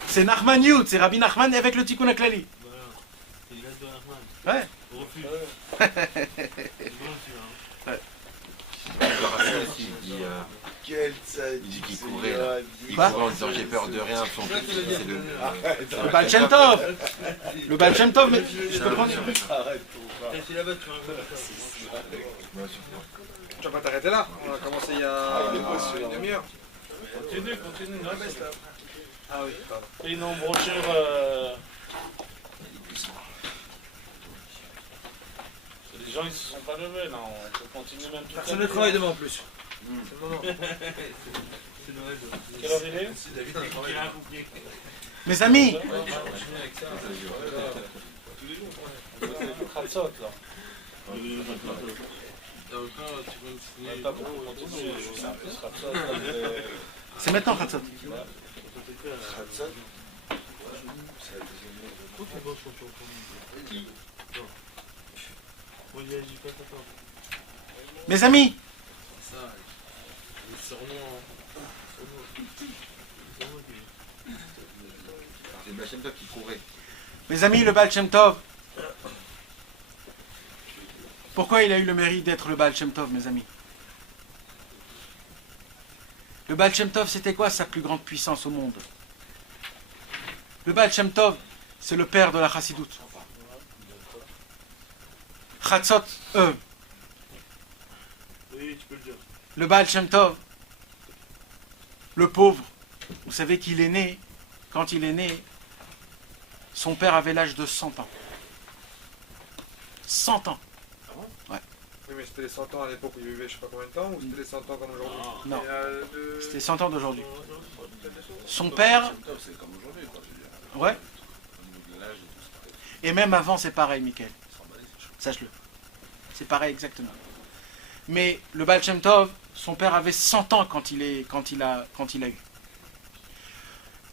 C'est Nachman Yud, c'est Rabbi Nachman avec le Tikkun HaKlali. Ouais. Il dit qu'il courait là. Il courait en disant j'ai peur de rien. Son but, c'est de... Le Baal Shem Tov. Le Baal Shem Tov, mais je peux prendre. Tu vas pas t'arrêter là? On a commencé il y a une demi-heure. Continue. Ah oui, pardon. Et une brochure. Les gens ils se sont pas levés là, on peut continuer même tout à l'heure. Personne ne travaille demain en plus. C'est le moment. C'est Noël. Quelle heure il est? Mes amis, Khatsot là. c'est maintenant Khatsot. Mes amis, C'est le Baal Shem Tov qui courait. mes amis, le Baal Shem Tov. Pourquoi il a eu le mérite d'être le Baal Shem Tov, mes amis? Le Baal Shem Tov, c'était quoi sa plus grande puissance au monde? Le Baal Shem Tov, c'est le père de la Chassidout. Chatzot, Oui, tu peux le dire. le Baal Shem Tov, le pauvre, vous savez qu'il est né, quand il est né, son père avait l'âge de 100 ans. 100 ans. Oui, mais c'était les 100 ans à l'époque où il vivait je sais pas combien de temps, ou c'était les 100 ans comme aujourd'hui? Non, Et, c'était 100 ans d'aujourd'hui. Son père, C'est comme aujourd'hui, quoi. Je veux dire. ouais, Au niveau de l'âge et tout, c'est pareil. et même avant c'est pareil, Michael. S'emballer, c'est chaud. Sache-le. C'est pareil exactement. Mais le Baal Shem Tov, son père avait 100 ans quand il a eu.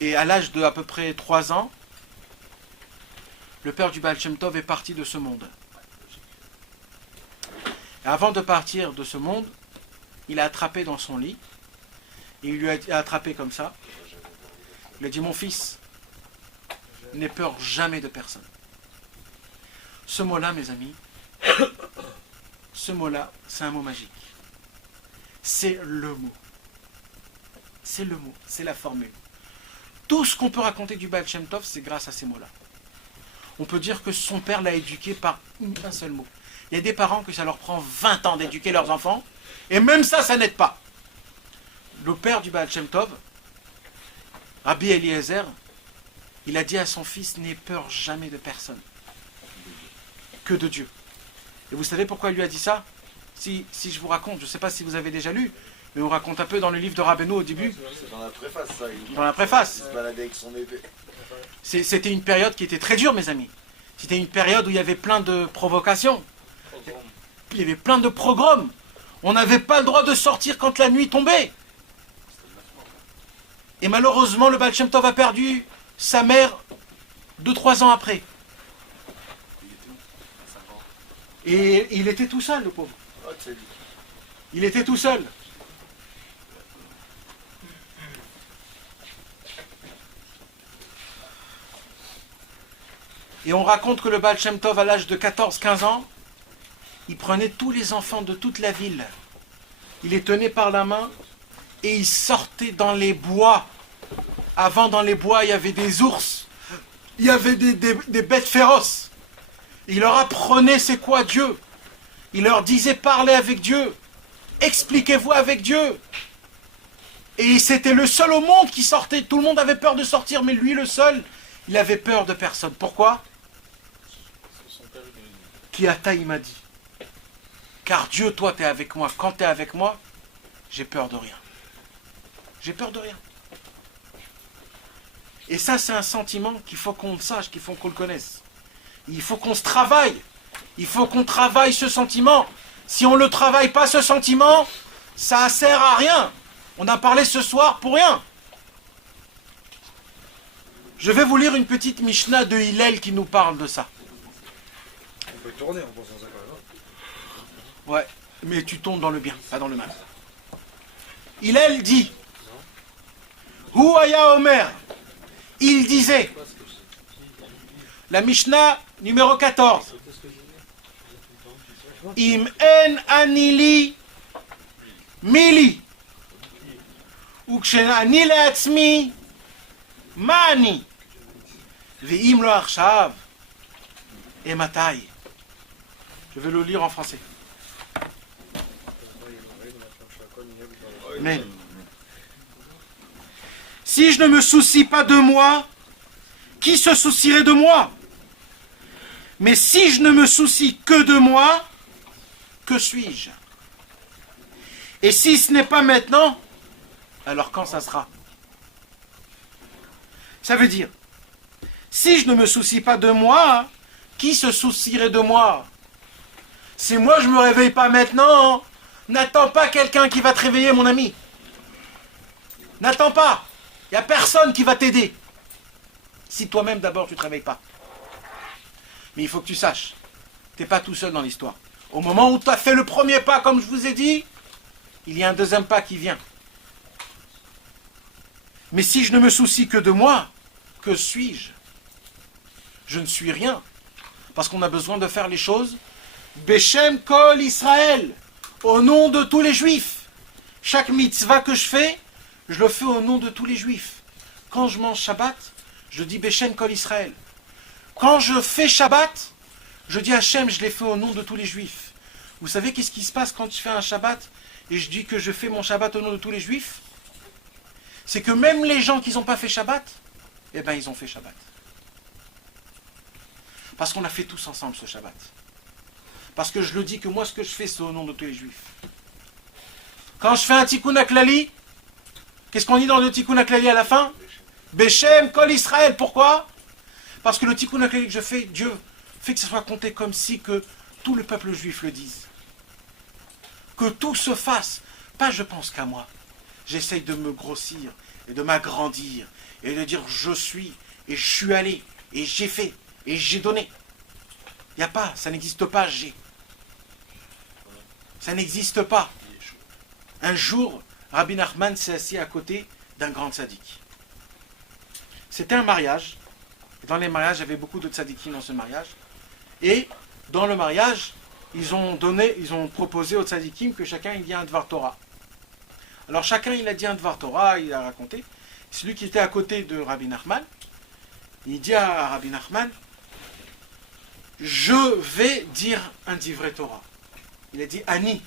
Et à l'âge de à peu près 3 ans, le père du Baal Shem Tov est parti de ce monde. Et avant de partir de ce monde, il a attrapé dans son lit, et il lui a attrapé comme ça. Il a dit, mon fils, n'aie peur jamais de personne. Ce mot-là, mes amis, ce mot-là, c'est un mot magique. C'est le mot. c'est le mot, c'est la formule. Tout ce qu'on peut raconter du Baal Shem Tov, c'est grâce à ces mots-là. On peut dire que son père l'a éduqué par un seul mot. Il y a des parents que ça leur prend 20 ans d'éduquer leurs enfants, et même ça n'aide pas. Le père du Baal Shem Tov, Rabbi Eliezer, il a dit à son fils, n'aie peur jamais de personne, que de Dieu. Et vous savez pourquoi il lui a dit ça? Si je vous raconte, je ne sais pas si vous avez déjà lu, mais on raconte un peu dans le livre de Rabbeinu au début. C'est dans la préface, ça. Dans la préface. Il se baladait avec son épée. C'était une période qui était très dure, mes amis. C'était une période où il y avait plein de provocations. Il y avait plein de pogroms. On n'avait pas le droit de sortir quand la nuit tombait. Et malheureusement, le Baal Shem Tov a perdu sa mère 2-3 ans après. Et il était tout seul, le pauvre. Il était tout seul. Et on raconte que le Baal Shem Tov, à l'âge de 14-15 ans, il prenait tous les enfants de toute la ville. Il les tenait par la main et il sortait dans les bois. Avant, dans les bois, il y avait des ours. Il y avait des bêtes féroces. Il leur apprenait c'est quoi Dieu. Il leur disait parlez avec Dieu. Expliquez-vous avec Dieu. Et c'était le seul au monde qui sortait. Tout le monde avait peur de sortir, mais lui le seul, il avait peur de personne. Pourquoi? Kiata, il m'a dit. Car Dieu, toi, tu es avec moi. Quand tu es avec moi, j'ai peur de rien. J'ai peur de rien. Et ça, c'est un sentiment qu'il faut qu'on le sache, qu'il faut qu'on le connaisse. Il faut qu'on se travaille. Il faut qu'on travaille ce sentiment. Si on ne le travaille pas, ce sentiment, ça ne sert à rien. On a parlé ce soir pour rien. Je vais vous lire une petite Mishnah de Hillel qui nous parle de ça. On peut tourner en pensant ça quand même. Ouais, mais tu tombes dans le bien, pas dans le mal. Hillel dit, Huaya Omer, il disait, la Mishnah numéro 14, Im en anili mili, ukshen ani leatzmi mani, ve'im lo achshav et matai. Je vais le lire en français. Amen. Si je ne me soucie pas de moi, qui se soucierait de moi? Mais si je ne me soucie que de moi, que suis-je? Et si ce n'est pas maintenant, alors quand ça sera? Ça veut dire, si je ne me soucie pas de moi, qui se soucierait de moi? Si moi je ne me réveille pas maintenant, n'attends pas quelqu'un qui va te réveiller, mon ami. N'attends pas. Il n'y a personne qui va t'aider. Si toi-même d'abord tu ne te réveilles pas. Mais il faut que tu saches, tu n'es pas tout seul dans l'histoire. Au moment où tu as fait le premier pas, comme je vous ai dit, il y a un deuxième pas qui vient. Mais si je ne me soucie que de moi, que suis-je? Je ne suis rien. Parce qu'on a besoin de faire les choses Beshem Kol Israël, au nom de tous les juifs. Chaque mitzvah que je fais, je le fais au nom de tous les juifs. Quand je mange Shabbat, je dis Beshem Kol Israël. Quand je fais Shabbat, je dis Hachem, je l'ai fait au nom de tous les juifs. Vous savez qu'est-ce qui se passe quand je fais un Shabbat et je dis que je fais mon Shabbat au nom de tous les juifs? C'est que même les gens qui n'ont pas fait Shabbat, eh bien ils ont fait Shabbat. Parce qu'on a fait tous ensemble ce Shabbat. Parce que je le dis que moi ce que je fais c'est au nom de tous les juifs. Quand je fais un Tikkun HaKlali, qu'est-ce qu'on dit dans le Tikkun HaKlali à la fin? Beshem Kol Israël. Pourquoi? Parce que le Tikkun HaKlali que je fais, Dieu fait que ce soit compté comme si que tout le peuple juif le dise. Que tout se fasse. Pas je pense qu'à moi. J'essaye de me grossir et de m'agrandir et de dire je suis et je suis allé et j'ai fait et j'ai donné. Il n'y a pas, ça n'existe pas, j'ai. Ça n'existe pas. Un jour, Rabbi Nachman s'est assis à côté d'un grand tzaddik. C'était un mariage. Dans les mariages, il y avait beaucoup de tzaddikim dans ce mariage. Et dans le mariage, ils ont proposé aux tzaddikim que chacun il y ait un Dvar Torah. Alors chacun il a dit un Dvar Torah, il a raconté. Celui qui était à côté de Rabbi Nachman, il dit à Rabbi Nachman, je vais dire un Divrei Torah. Il a dit Ani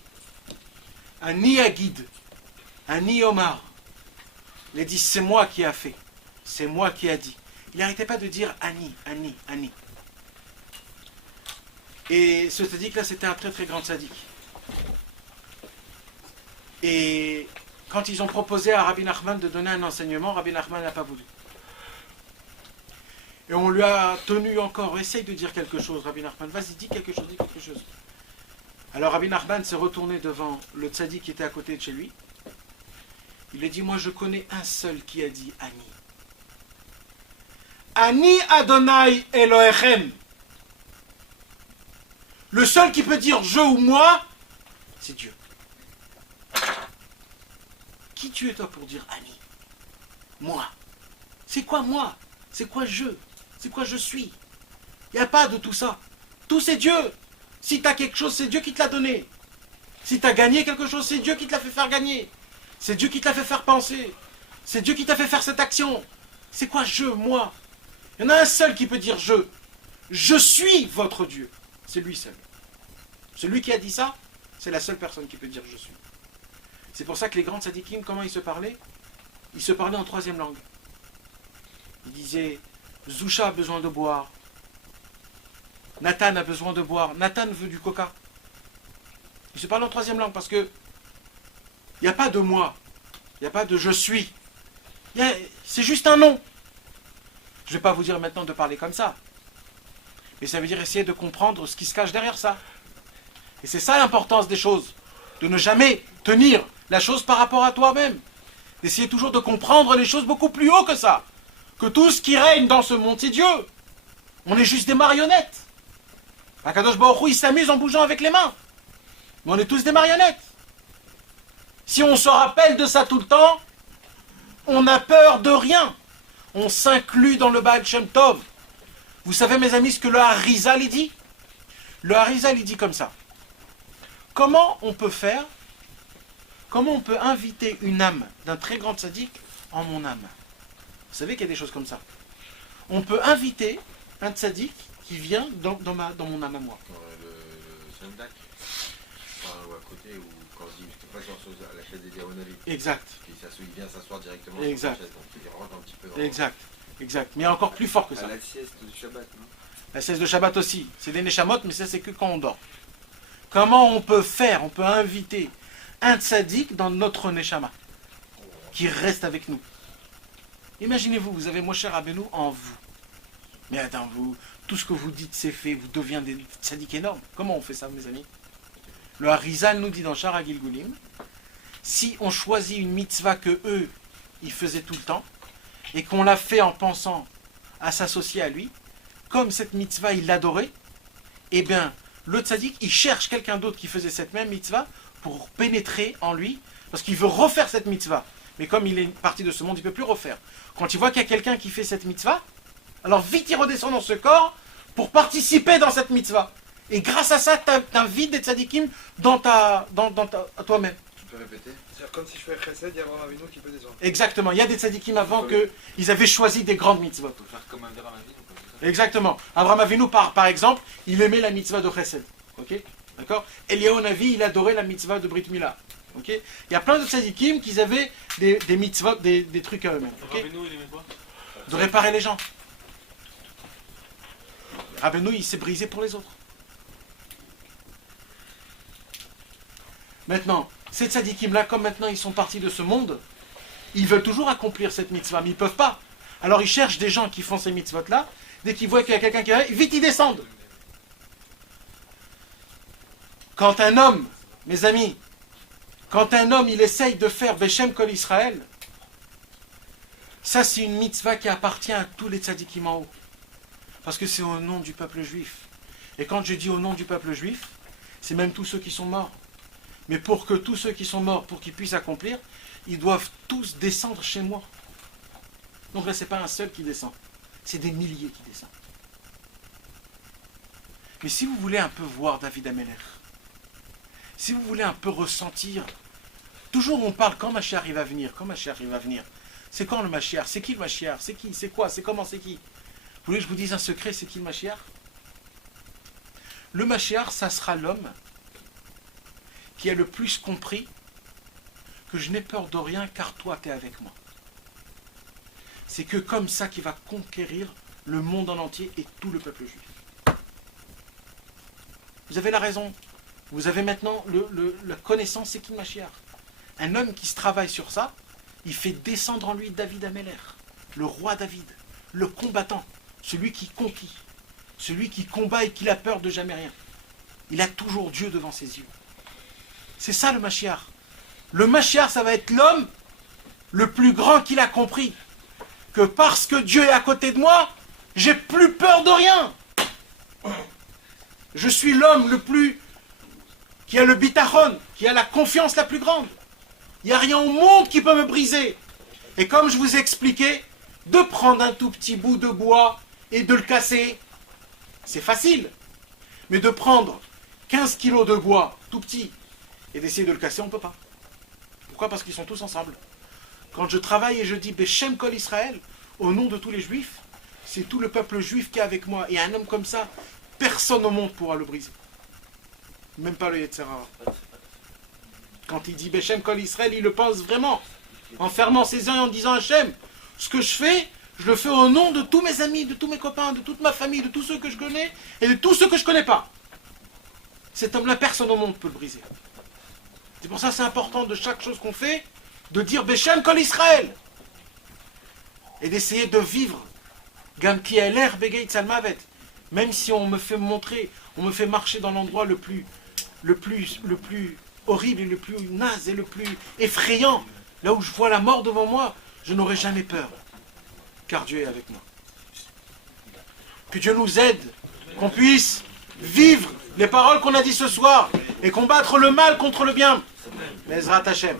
Agid, Ani Omar. Il a dit c'est moi qui a fait, c'est moi qui a dit. Il n'arrêtait pas de dire Ani. Et ce tzaddik là c'était un très très grand tzaddik. Et quand ils ont proposé à Rabbi Nachman de donner un enseignement, Rabbi Nachman n'a pas voulu. Et on lui a tenu encore, essaye de dire quelque chose, Rabbi Nachman, vas-y, dis quelque chose. Alors Rabbi Nachman s'est retourné devant le tzaddik qui était à côté de chez lui. Il a dit, moi je connais un seul qui a dit Ani. Ani Adonai Elohechem. Le seul qui peut dire je ou moi, c'est Dieu. Qui tu es toi pour dire Ani? Moi. C'est quoi moi? C'est quoi je? C'est quoi je suis? Il n'y a pas de tout ça. Tout c'est Dieu. Si tu as quelque chose, c'est Dieu qui te l'a donné. Si tu as gagné quelque chose, c'est Dieu qui te l'a fait faire gagner. C'est Dieu qui te l'a fait faire penser. C'est Dieu qui t'a fait faire cette action. C'est quoi je, moi? Il y en a un seul qui peut dire je. Je suis votre Dieu. C'est lui seul. Celui qui a dit ça, c'est la seule personne qui peut dire je suis. C'est pour ça que les grands tzadikim, comment ils se parlaient? Ils se parlaient en troisième langue. Ils disaient, Zusha a besoin de boire. Nathan a besoin de boire. Nathan veut du coca. Ils se parlent en troisième langue parce que il n'y a pas de moi. Il n'y a pas de je suis. C'est juste un nom. Je ne vais pas vous dire maintenant de parler comme ça. Mais ça veut dire essayer de comprendre ce qui se cache derrière ça. Et c'est ça l'importance des choses. De ne jamais tenir la chose par rapport à toi-même. D'essayer toujours de comprendre les choses beaucoup plus haut que ça. Que tout ce qui règne dans ce monde, c'est Dieu. On est juste des marionnettes. Akadosh Baruch Hu, il s'amuse en bougeant avec les mains. Mais on est tous des marionnettes. Si on se rappelle de ça tout le temps, on n'a peur de rien. On s'inclut dans le Baal Shem Tov. Vous savez, mes amis, ce que le Harizal il dit? Le Harizal il dit comme ça. Comment on peut faire? Comment on peut inviter une âme d'un très grand tzaddik en mon âme? Vous savez qu'il y a des choses comme ça. On peut inviter un tzaddik qui vient dans mon âme à moi. Le Sandak, ou à côté, ou quand il passe à la chaise des diagonales. Exact. Il vient s'asseoir directement exact. sur la chaise, donc il rentre un petit peu dans Exact. Mais encore plus fort que ça. À la sieste du Shabbat, non? La sieste de Shabbat aussi. C'est des Neshamot, mais ça c'est que quand on dort. Comment on peut faire? On peut inviter un tzaddik dans notre Neshama, qui reste avec nous. Imaginez-vous, vous avez Moshe Rabbeinu en vous. Mais attends, vous, tout ce que vous dites c'est fait, vous devenez des tzaddik énormes. Comment on fait ça, mes amis? Le Harizal nous dit dans Shara Gilgulim, si on choisit une mitzvah que eux, ils faisaient tout le temps, et qu'on l'a fait en pensant à s'associer à lui, comme cette mitzvah, il l'adorait, eh bien, le tzaddik, il cherche quelqu'un d'autre qui faisait cette même mitzvah pour pénétrer en lui, parce qu'il veut refaire cette mitzvah. Mais comme il est parti de ce monde, il ne peut plus refaire. Quand il voit qu'il y a quelqu'un qui fait cette mitzvah, alors vite il redescend dans ce corps pour participer dans cette mitzvah. Et grâce à ça, tu invites des tzaddikim à toi-même. Tu peux répéter? C'est comme si je fais chesed, il y a Abraham Avinu qui peut descendre. Exactement. Il y a des tzaddikim avant qu'ils avaient choisi des grandes mitzvahs. On peut faire comme un Abraham Avinu. Exactement. Abraham Avinu, par exemple, il aimait la mitzvah de chesed. Ok? D'accord? Eliyahu Navi, il adorait la mitzvah de Brit Mila. Ok? Il y a plein de tzaddikim qui avaient des mitzvot, des trucs à eux-mêmes. Ok? Rabbeinu, il aimait quoi? De réparer les gens. Rabbeinu, il s'est brisé pour les autres. Maintenant, ces tzaddikim-là, comme maintenant ils sont partis de ce monde, ils veulent toujours accomplir cette mitzvah, mais ils ne peuvent pas. Alors ils cherchent des gens qui font ces mitzvot-là, dès qu'ils voient qu'il y a quelqu'un qui arrive, vite ils descendent. Quand un homme, mes amis, quand un homme il essaye de faire Beshem Kol Israël, ça c'est une mitzvah qui appartient à tous les tzaddikim en haut. Parce que c'est au nom du peuple juif. Et quand je dis au nom du peuple juif, c'est même tous ceux qui sont morts. Mais pour que tous ceux qui sont morts, pour qu'ils puissent accomplir, ils doivent tous descendre chez moi. Donc là, ce n'est pas un seul qui descend. C'est des milliers qui descendent. Mais si vous voulez un peu voir David Ameller, si vous voulez un peu ressentir Toujours on parle quand Mashiach il va venir, quand Mashiach il va venir. C'est quand le Mashiach? C'est qui le Mashiach? C'est qui? C'est quoi? C'est comment? C'est qui? Vous voulez que je vous dise un secret? C'est qui le Mashiach? Le Mashiach, ça sera l'homme qui a le plus compris que je n'ai peur de rien car toi tu es avec moi. C'est que comme ça qu'il va conquérir le monde en entier et tout le peuple juif. Vous avez la raison. Vous avez maintenant la connaissance, c'est qui le Mashiach? Un homme qui se travaille sur ça, il fait descendre en lui David Améler, le roi David, le combattant, celui qui conquit, celui qui combat et qui n'a peur de jamais rien. Il a toujours Dieu devant ses yeux. C'est ça le Mashiach. Le Mashiach, ça va être l'homme le plus grand qu'il a compris. Que parce que Dieu est à côté de moi, j'ai plus peur de rien. Je suis l'homme le plus qui a le bitachon, qui a la confiance la plus grande. Il n'y a rien au monde qui peut me briser. Et comme je vous ai expliqué, de prendre un tout petit bout de bois et de le casser, c'est facile. Mais de prendre 15 kilos de bois, tout petit, et d'essayer de le casser, on ne peut pas. Pourquoi? Parce qu'ils sont tous ensemble. Quand je travaille et je dis Beshem Kol Israël, au nom de tous les juifs, c'est tout le peuple juif qui est avec moi. Et un homme comme ça, personne au monde pourra le briser. Même pas le Yetzer Hara. Quand il dit Beshem Kol Israël, il le pense vraiment. En fermant ses yeux et en disant Hachem, ce que je fais, je le fais au nom de tous mes amis, de tous mes copains, de toute ma famille, de tous ceux que je connais et de tous ceux que je ne connais pas. Cet homme-là, personne au monde peut le briser. C'est pour ça que c'est important de chaque chose qu'on fait, de dire Beshem Kol Israël. Et d'essayer de vivre Gam ki eler begeit salmavet. Même si on me fait montrer, on me fait marcher dans l'endroit le plus horrible et le plus naze et le plus effrayant, là où je vois la mort devant moi, je n'aurai jamais peur, car Dieu est avec moi. Que Dieu nous aide, qu'on puisse vivre les paroles qu'on a dit ce soir et combattre le mal contre le bien. Ezrat Hashem.